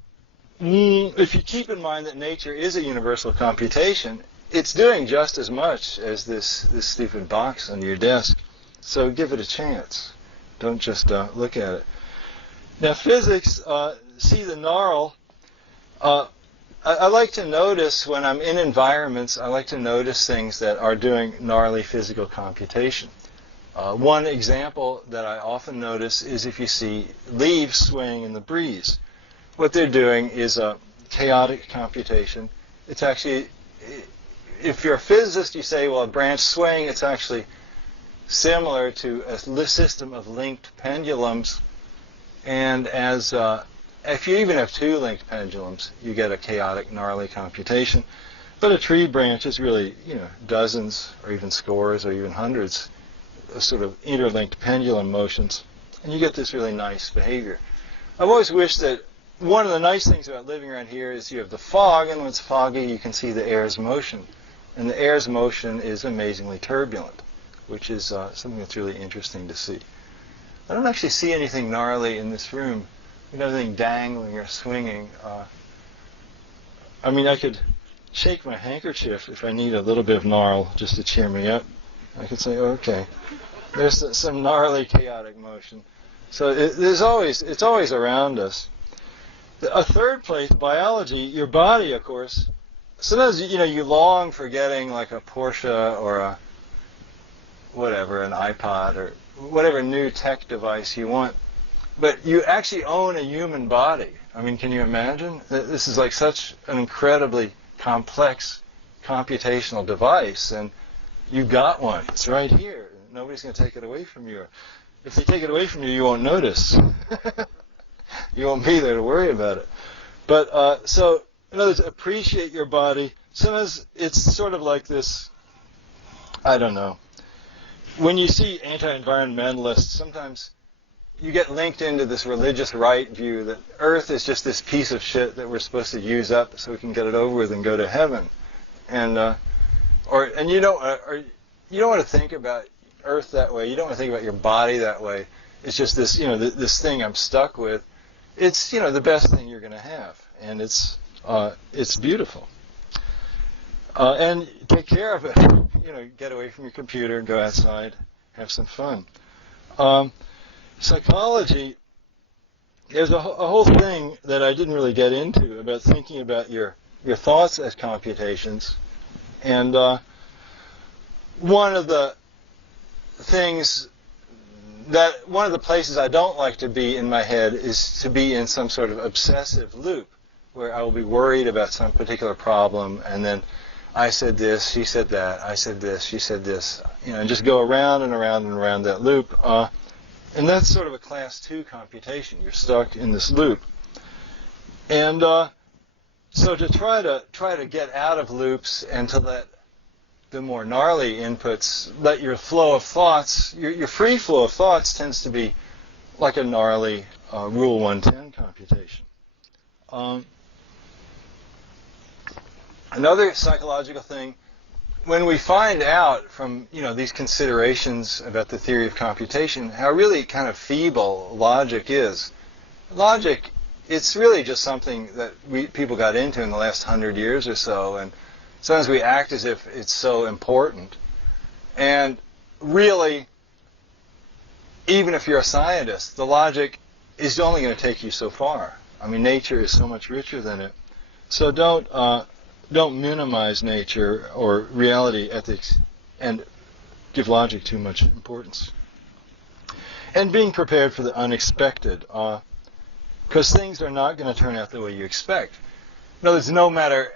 if you keep in mind that nature is a universal computation, it's doing just as much as this stupid box under your desk. So give it a chance. Don't just look at it. Now, physics, see the gnarl. I like to notice when I'm in environments, I like to notice things that are doing gnarly physical computation. One example that I often notice is if you see leaves swaying in the breeze. What they're doing is a chaotic computation. It's actually, if you're a physicist, you say, well, a branch swaying, it's actually similar to a system of linked pendulums. And as if you even have two linked pendulums, you get a chaotic, gnarly computation. But a tree branch is really, dozens or even scores or even hundreds of sort of interlinked pendulum motions. And you get this really nice behavior. I've always wished that one of the nice things about living around here is you have the fog, and when it's foggy, you can see the air's motion. And the air's motion is amazingly turbulent, which is something that's really interesting to see. I don't actually see anything gnarly in this room. Nothing dangling or swinging. I could shake my handkerchief if I need a little bit of gnarl just to cheer me up. I could say, okay, there's some gnarly, chaotic motion. So it's always around us. A third place, biology, your body, of course. Sometimes, you long for getting like a Porsche or an iPod or whatever new tech device you want. But you actually own a human body. Can you imagine? This is like such an incredibly complex computational device, and you got one. It's right here. Nobody's going to take it away from you. If they take it away from you, you won't notice. You won't be there to worry about it. But so, in other words, appreciate your body. Sometimes it's sort of like this, I don't know. When you see anti-environmentalists, sometimes you get linked into this religious right view that Earth is just this piece of shit that we're supposed to use up so we can get it over with and go to heaven. And you don't want to think about Earth that way. You don't want to think about your body that way. It's just this, this thing I'm stuck with. It's, the best thing you're going to have, and it's beautiful. And take care of it. Get away from your computer and go outside, have some fun. Psychology, there's a whole thing that I didn't really get into about thinking about your thoughts as computations. And one of the places I don't like to be in my head is to be in some sort of obsessive loop where I will be worried about some particular problem, and then I said this, she said that, I said this, she said this, and just go around and around and around that loop. And that's sort of a class 2 computation. You're stuck in this loop. And so to try to get out of loops and to let the more gnarly inputs, let your flow of thoughts, your free flow of thoughts tends to be like a gnarly Rule 110 computation. Another psychological thing, when we find out from these considerations about the theory of computation how really kind of feeble logic is. Logic, it's really just something that people got into in the last 100 years or so, and sometimes we act as if it's so important. And really, even if you're a scientist, the logic is only going to take you so far. Nature is so much richer than it. So don't don't minimize nature or reality ethics and give logic too much importance. And being prepared for the unexpected, because things are not going to turn out the way you expect. In other words, no matter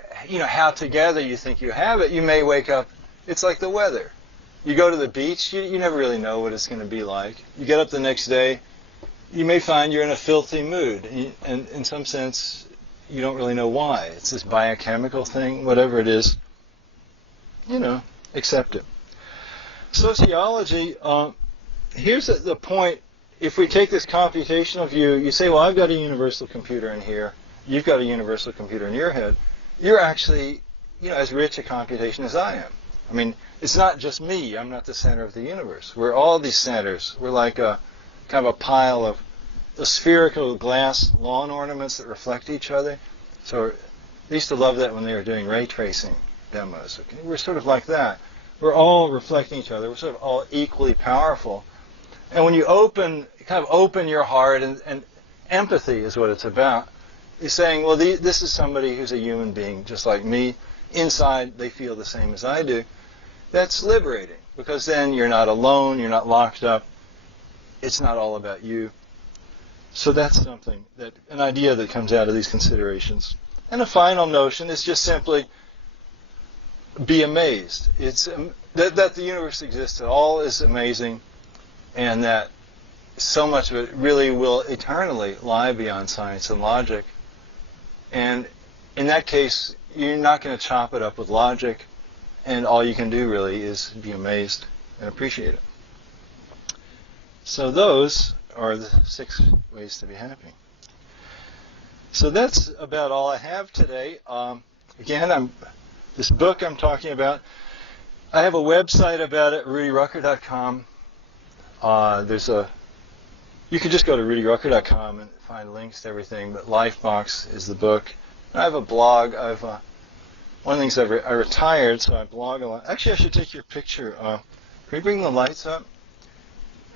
how together you think you have it, you may wake up, it's like the weather. You go to the beach, you never really know what it's going to be like. You get up the next day, you may find you're in a filthy mood, and in some sense, you don't really know why. It's this biochemical thing, whatever it is, accept it. Sociology, here's the point. If we take this computational view, you say, well, I've got a universal computer in here. You've got a universal computer in your head. You're actually, as rich a computation as I am. I mean, it's not just me. I'm not the center of the universe. We're all these centers. We're like a kind of a pile of the spherical glass lawn ornaments that reflect each other. So I used to love that when they were doing ray tracing demos. Okay? We're sort of like that. We're all reflecting each other. We're sort of all equally powerful. And when you open your heart, and empathy is what it's about, you're saying, well, this is somebody who's a human being just like me. Inside, they feel the same as I do. That's liberating, because then you're not alone, you're not locked up. It's not all about you. So that's something, an idea that comes out of these considerations. And a final notion is just simply be amazed. It's that the universe exists at all is amazing, and that so much of it really will eternally lie beyond science and logic. And in that case, you're not going to chop it up with logic, and all you can do really is be amazed and appreciate it. So those are the 6 ways to be happy. So that's about all I have today. Again, this book I'm talking about, I have a website about it, rudyrucker.com. You could just go to rudyrucker.com and find links to everything, but Lifebox is the book. And I have a blog. One of the things I retired, so I blog a lot. Actually, I should take your picture. Can we bring the lights up?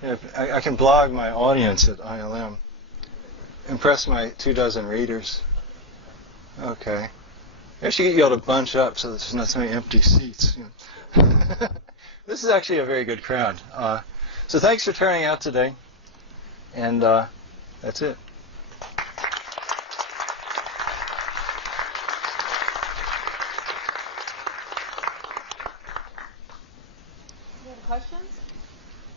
Yeah, I can blog my audience at ILM. Impress my 24 readers. Okay. I should get you all to bunch up so there's not so many empty seats. This is actually a very good crowd. So thanks for turning out today. And that's it. You have questions?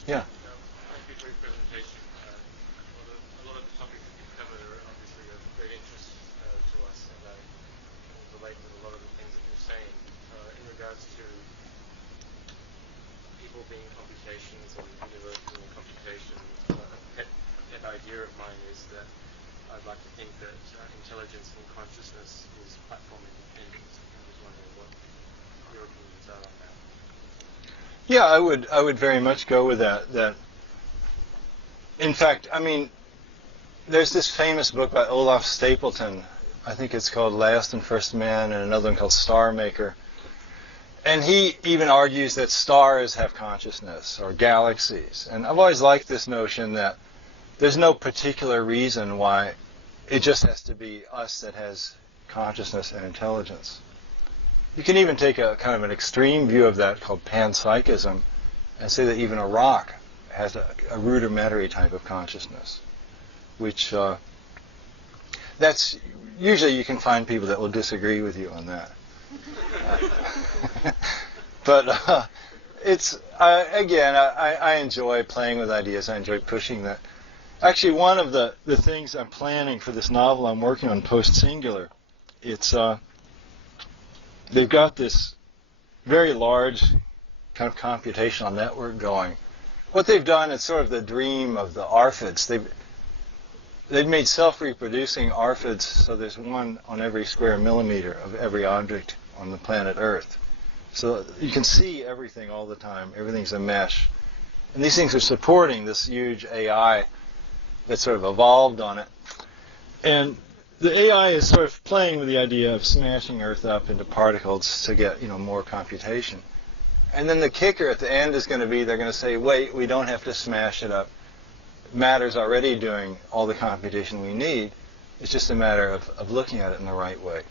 Yeah. Thank you for your presentation. A lot of the topics that you've covered are obviously of great interest to us, and I relate with a lot of the things that you're saying. In regards to people being computations and the universe being computation, a pet idea of mine is that I'd like to think that intelligence and consciousness is platform independent. I was wondering what your opinions are on that. Yeah, I would very much go with that. In fact, I mean, there's this famous book by Olaf Stapleton. I think it's called Last and First Man, and another one called Star Maker. And he even argues that stars have consciousness, or galaxies. And I've always liked this notion that there's no particular reason why it just has to be us that has consciousness and intelligence. You can even take a kind of an extreme view of that called panpsychism and say that even a rock has a rudimentary type of consciousness, which that's usually you can find people that will disagree with you on that. But I enjoy playing with ideas. I enjoy pushing that. Actually, one of the things I'm planning for this novel I'm working on, Post-Singular, it's they've got this very large kind of computational network going. What they've done is sort of the dream of the ARFIDs. They've made self-reproducing ARFIDs, so there's one on every square millimeter of every object on the planet Earth. So you can see everything all the time. Everything's a mesh. And these things are supporting this huge AI that sort of evolved on it. And the AI is sort of playing with the idea of smashing Earth up into particles to get, more computation. And then the kicker at the end is going to be they're going to say, wait, we don't have to smash it up. Matter's already doing all the computation we need. It's just a matter of looking at it in the right way.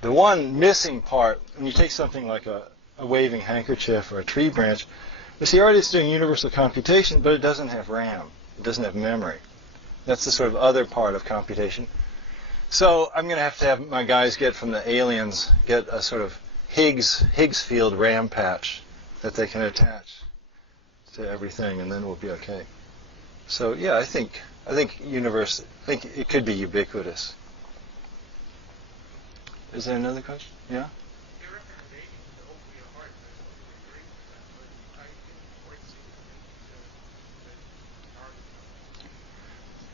the one missing part, when you take something like a waving handkerchief or a tree branch, you see, already it's doing universal computation, but it doesn't have RAM. It doesn't have memory. That's the sort of other part of computation. So I'm going to have my guys get from the aliens, get a sort of Higgs field RAM patch that they can attach to everything, and then we'll be okay. So yeah, I think it could be ubiquitous. Is there another question? Yeah? Your recommendation to open your heart, I totally agree with that, but I didn't quite see the link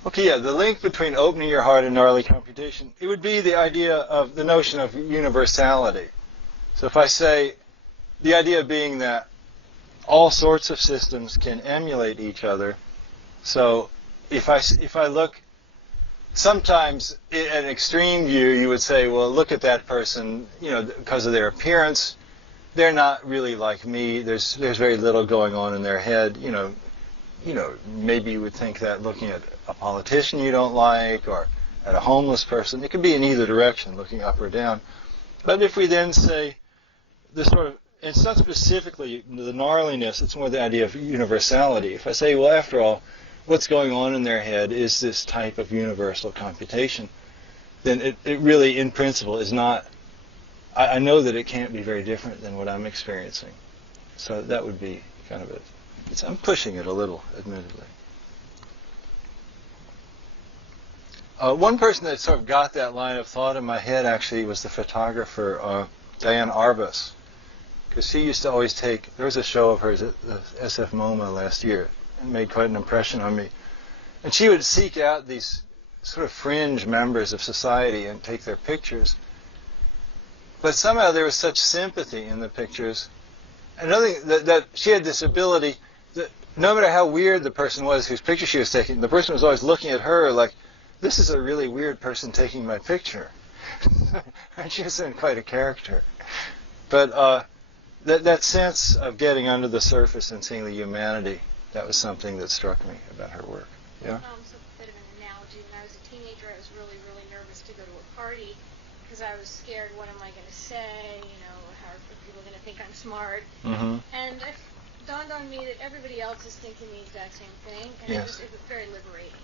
to Okay, yeah, the link between opening your heart and gnarly computation, it would be the idea of the notion of universality. So if I say, the idea being that all sorts of systems can emulate each other. So if I look, sometimes in an extreme view, you would say, well, look at that person, because of their appearance, they're not really like me. There's very little going on in their head. Maybe you would think that looking at a politician you don't like or at a homeless person. It could be in either direction, looking up or down. But if we then say the sort of, it's not specifically the gnarliness, it's more the idea of universality. If I say, well, after all, what's going on in their head is this type of universal computation, then it really, in principle, is not, I know that it can't be very different than what I'm experiencing. So that would be kind of it. I'm pushing it a little, admittedly. One person that sort of got that line of thought in my head actually was the photographer Diane Arbus, because she used to always take, there was a show of hers at the SF MoMA last year, and made quite an impression on me. And she would seek out these sort of fringe members of society and take their pictures. But somehow there was such sympathy in the pictures. Another thing, that she had this ability that no matter how weird the person was whose picture she was taking, the person was always looking at her like, this is a really weird person taking my picture. And she was in quite a character. But that sense of getting under the surface and seeing the humanity, that was something that struck me about her work. Yeah? So a bit of an analogy. When I was a teenager, I was really, really nervous to go to a party because I was scared, what am I going to say? How are people going to think I'm smart? Mm-hmm. And it dawned on me that everybody else is thinking the exact same thing, and Yes. it was very liberating.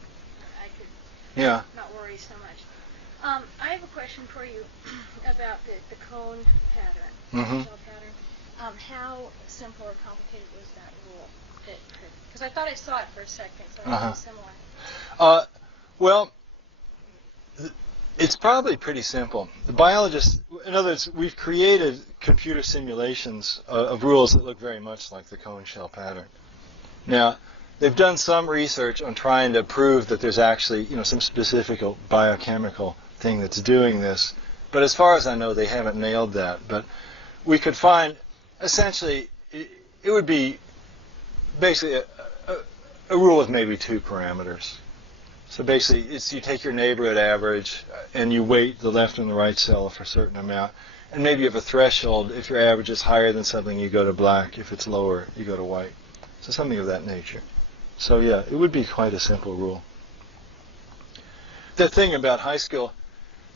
I could not worry so much. I have a question for you about the cone pattern, Mm-hmm. shell pattern. How simple or complicated was that rule? Because I thought I saw it for a second, so it was similar. Well, it's probably pretty simple. The biologists, in other words, we've created computer simulations of rules that look very much like the cone shell pattern. Now, they've done some research on trying to prove that there's actually, some specific biochemical thing that's doing this. But as far as I know, they haven't nailed that. But we could find, essentially, it would be basically a rule with maybe two parameters. So basically, it's you take your neighborhood average and you weight the left and the right cell for a certain amount. And maybe you have a threshold. If your average is higher than something, you go to black. If it's lower, you go to white. So something of that nature. So yeah, it would be quite a simple rule. The thing about high school,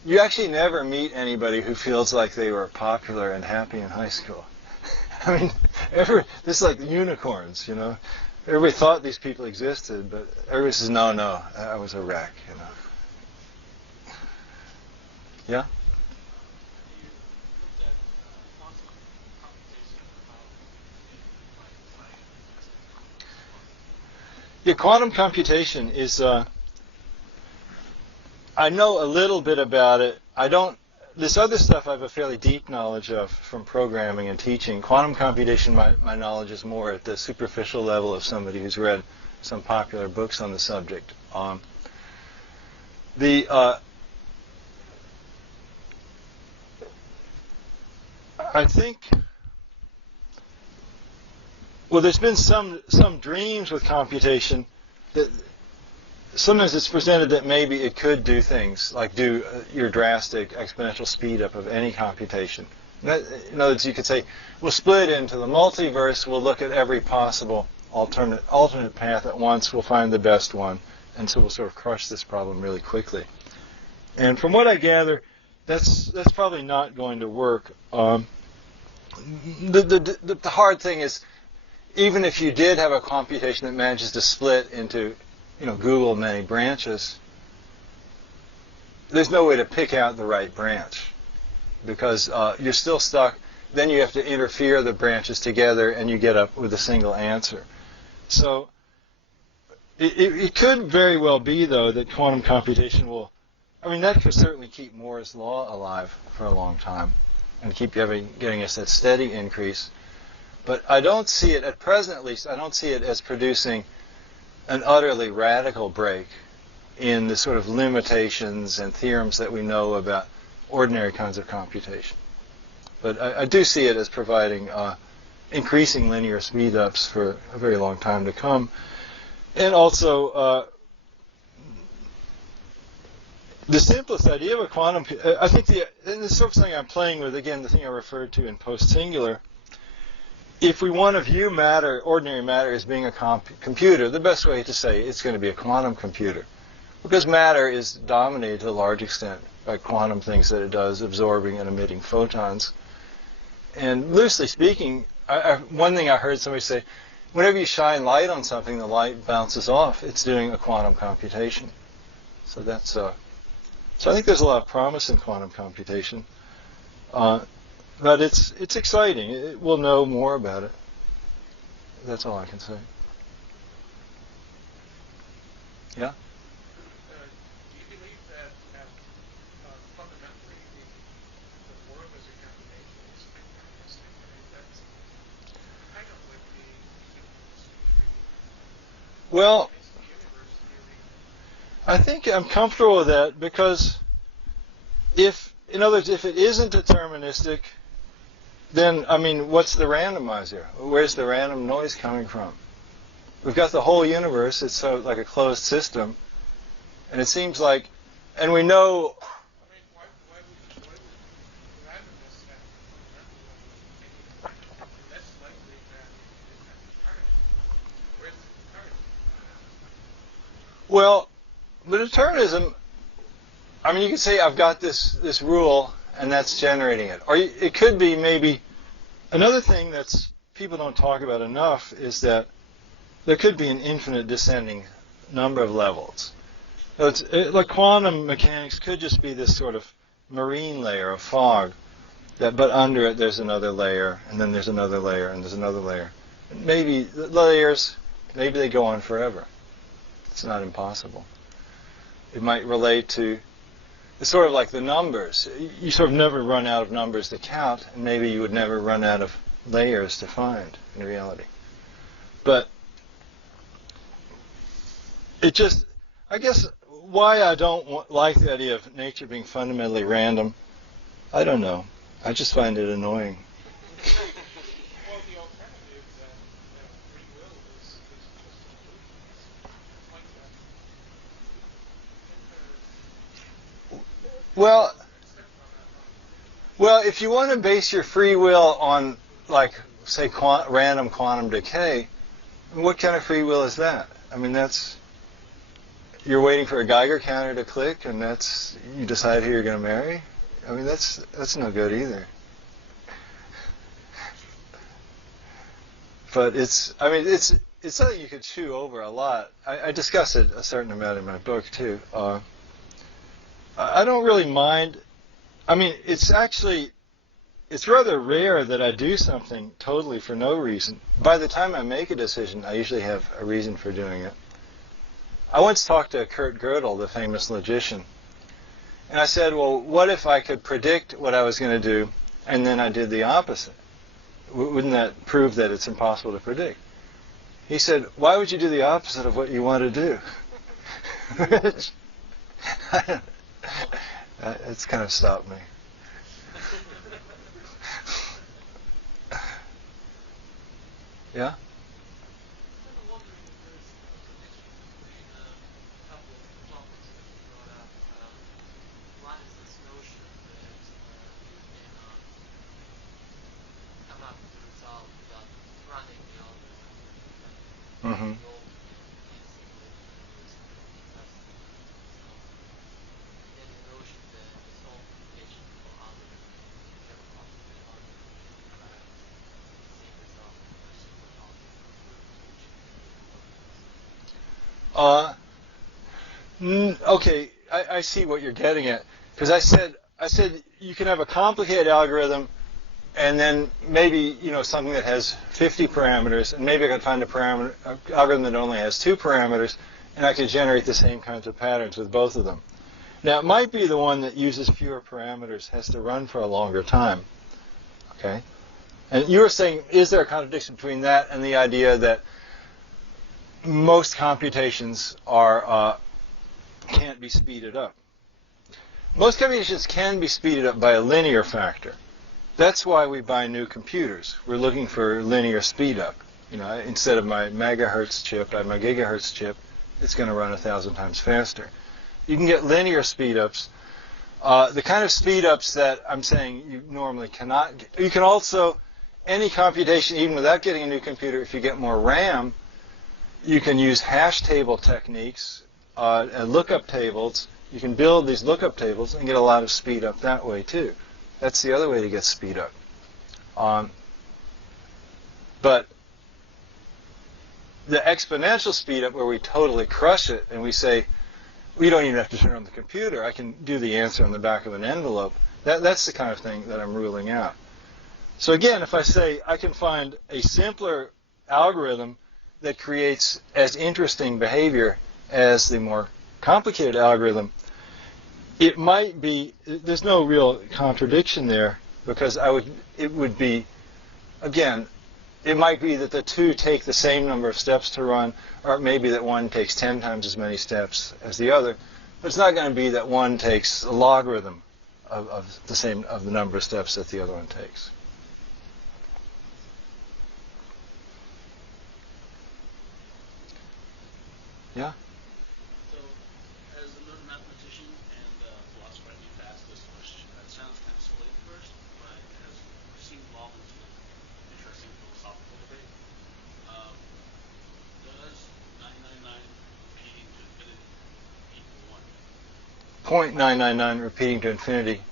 you actually never meet anybody who feels like they were popular and happy in high school. I mean, this is like unicorns, Everybody thought these people existed, but everybody says, no, I was a wreck, Yeah? Yeah, quantum computation is, I know a little bit about it. This other stuff I have a fairly deep knowledge of from programming and teaching. Quantum computation, my knowledge is more at the superficial level of somebody who's read some popular books on the subject. I think, well, there's been some dreams with computation that sometimes it's presented that maybe it could do things like do your drastic exponential speed up of any computation. In other words, you could say, we'll split into the multiverse, we'll look at every possible alternate path at once, we'll find the best one, and so we'll sort of crush this problem really quickly. And from what I gather, that's probably not going to work. The hard thing is, even if you did have a computation that manages to split into, Google many branches, there's no way to pick out the right branch, because you're still stuck. Then you have to interfere the branches together, and you get up with a single answer. So it could very well be, though, that quantum computation will, that could certainly keep Moore's law alive for a long time and keep getting us that steady increase. But I don't see it, at present at least, I don't see it as producing an utterly radical break in the sort of limitations and theorems that we know about ordinary kinds of computation. But I do see it as providing increasing linear speedups for a very long time to come. And also, the simplest idea of a quantum, I think and the sort of thing I'm playing with, again, the thing I referred to in post-singular, if we want to view matter, ordinary matter, as being a computer, the best way to say it's going to be a quantum computer. Because matter is dominated to a large extent by quantum things that it does, absorbing and emitting photons. And loosely speaking, one thing I heard somebody say, whenever you shine light on something, the light bounces off. It's doing a quantum computation. So that's so I think there's a lot of promise in quantum computation. But it's exciting. We'll know more about it. That's all I can say. Yeah? Do you believe that fundamentally the world as a calculation is mechanistic? That's kind of like the universe theory. Well, The universe theory. I think I'm comfortable with that, because in other words, if it isn't deterministic, then, what's the randomizer? Where's the random noise coming from? We've got the whole universe. It's sort of like a closed system. And it seems like, and we know... Why would randomness have fundamentally any less likely than determinism? Where's the determinism? Well, the determinism, you could say I've got this rule, and that's generating it. Or it could be maybe another thing that's people don't talk about enough is that there could be an infinite descending number of levels. So like quantum mechanics could just be this sort of marine layer of fog, but under it there's another layer, and then there's another layer, and there's another layer. And maybe the layers, maybe they go on forever. It's not impossible. It might relate to, it's sort of like the numbers. You sort of never run out of numbers to count, and maybe you would never run out of layers to find in reality. But it just, I guess, why I don't like the idea of nature being fundamentally random, I don't know. I just find it annoying. Well, the alternative that free will is just an illusion. It's like that. Well, if you want to base your free will on, like, say, random quantum decay, what kind of free will is that? That's, you're waiting for a Geiger counter to click, and you decide who you're going to marry? That's no good either. But it's something you could chew over a lot. I discuss it a certain amount in my book, too. I don't really mind. It's rather rare that I do something totally for no reason. By the time I make a decision, I usually have a reason for doing it. I once talked to Kurt Gödel, the famous logician, and I said, well, what if I could predict what I was going to do, and then I did the opposite? Wouldn't that prove that it's impossible to predict? He said, why would you do the opposite of what you want to do? It's kind of stopped me. Yeah? I'm wondering if there's a connection between a couple of topics that you brought up. One is this notion that you can come up with a result without running the algorithm. Mm-hmm. The old simulated universe and testing the result. And then the notion that this whole computation Okay, I see what you're getting at. Because I said you can have a complicated algorithm, and then maybe something that has 50 parameters, and maybe I could find an algorithm that only has 2 parameters, and I could generate the same kinds of patterns with both of them. Now, it might be the one that uses fewer parameters has to run for a longer time. Okay, and you were saying, is there a contradiction between that and the idea that most computations can't be speeded up? Most computations can be speeded up by a linear factor. That's why we buy new computers. We're looking for linear speed up. Instead of my megahertz chip, I have my gigahertz chip. It's going to run 1,000 times faster. You can get linear speed ups. The kind of speed ups that I'm saying you normally cannot get. You can also, any computation, even without getting a new computer, if you get more RAM, you can use hash table techniques and lookup tables. You can build these lookup tables and get a lot of speed up that way too. That's the other way to get speed up. But the exponential speed up, where we totally crush it and we say, we don't even have to turn on the computer, I can do the answer on the back of an envelope, that's the kind of thing that I'm ruling out. So again, if I say I can find a simpler algorithm that creates as interesting behavior as the more complicated algorithm, it might be, there's no real contradiction there, because it would be, again, it might be that the 2 take the same number of steps to run, or maybe that one takes 10 times as many steps as the other. But it's not going to be that one takes a logarithm of the number of steps that the other one takes. Yeah? So, as a known mathematician and philosopher, I need to ask this question. That sounds kind of silly at first, but it has seemed to evolve into an interesting philosophical debate. Does 999 repeating to infinity equal 1? 0.999 repeating to infinity.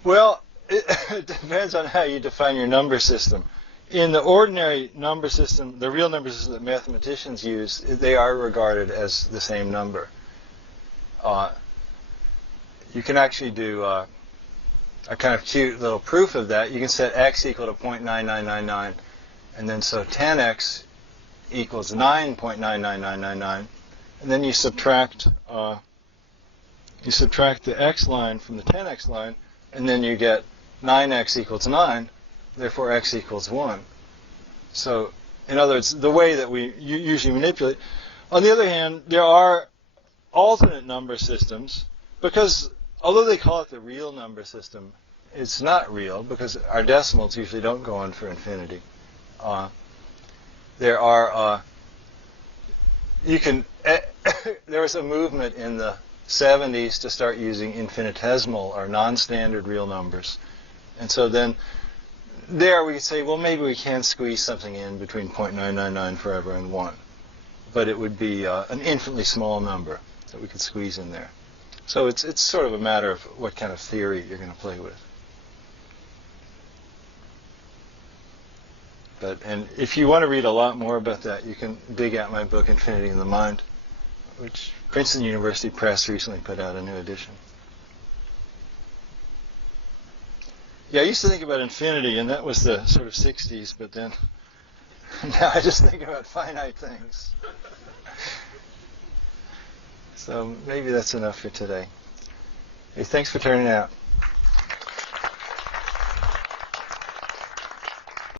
Well, it depends on how you define your number system. In the ordinary number system, the real number system that mathematicians use, they are regarded as the same number. You can actually do a kind of cute little proof of that. You can set x equal to 0.9999, and then so 10x equals 9.99999, and then you subtract the x line from the 10x line, and then you get 9x equals 9. Therefore, x equals 1. So, in other words, the way that we usually manipulate. On the other hand, there are alternate number systems, because although they call it the real number system, it's not real, because our decimals usually don't go on for infinity. There was a movement in the 70s to start using infinitesimal or non-standard real numbers. And so then there we could say, well, maybe we can squeeze something in between 0.999 forever and 1. But it would be an infinitely small number that we could squeeze in there. So it's sort of a matter of what kind of theory you're going to play with. And if you want to read a lot more about that, you can dig out my book, Infinity in the Mind, which Princeton University Press recently put out a new edition. Yeah, I used to think about infinity, and that was the sort of 60s, but then now I just think about finite things. So maybe that's enough for today. Hey, thanks for turning out.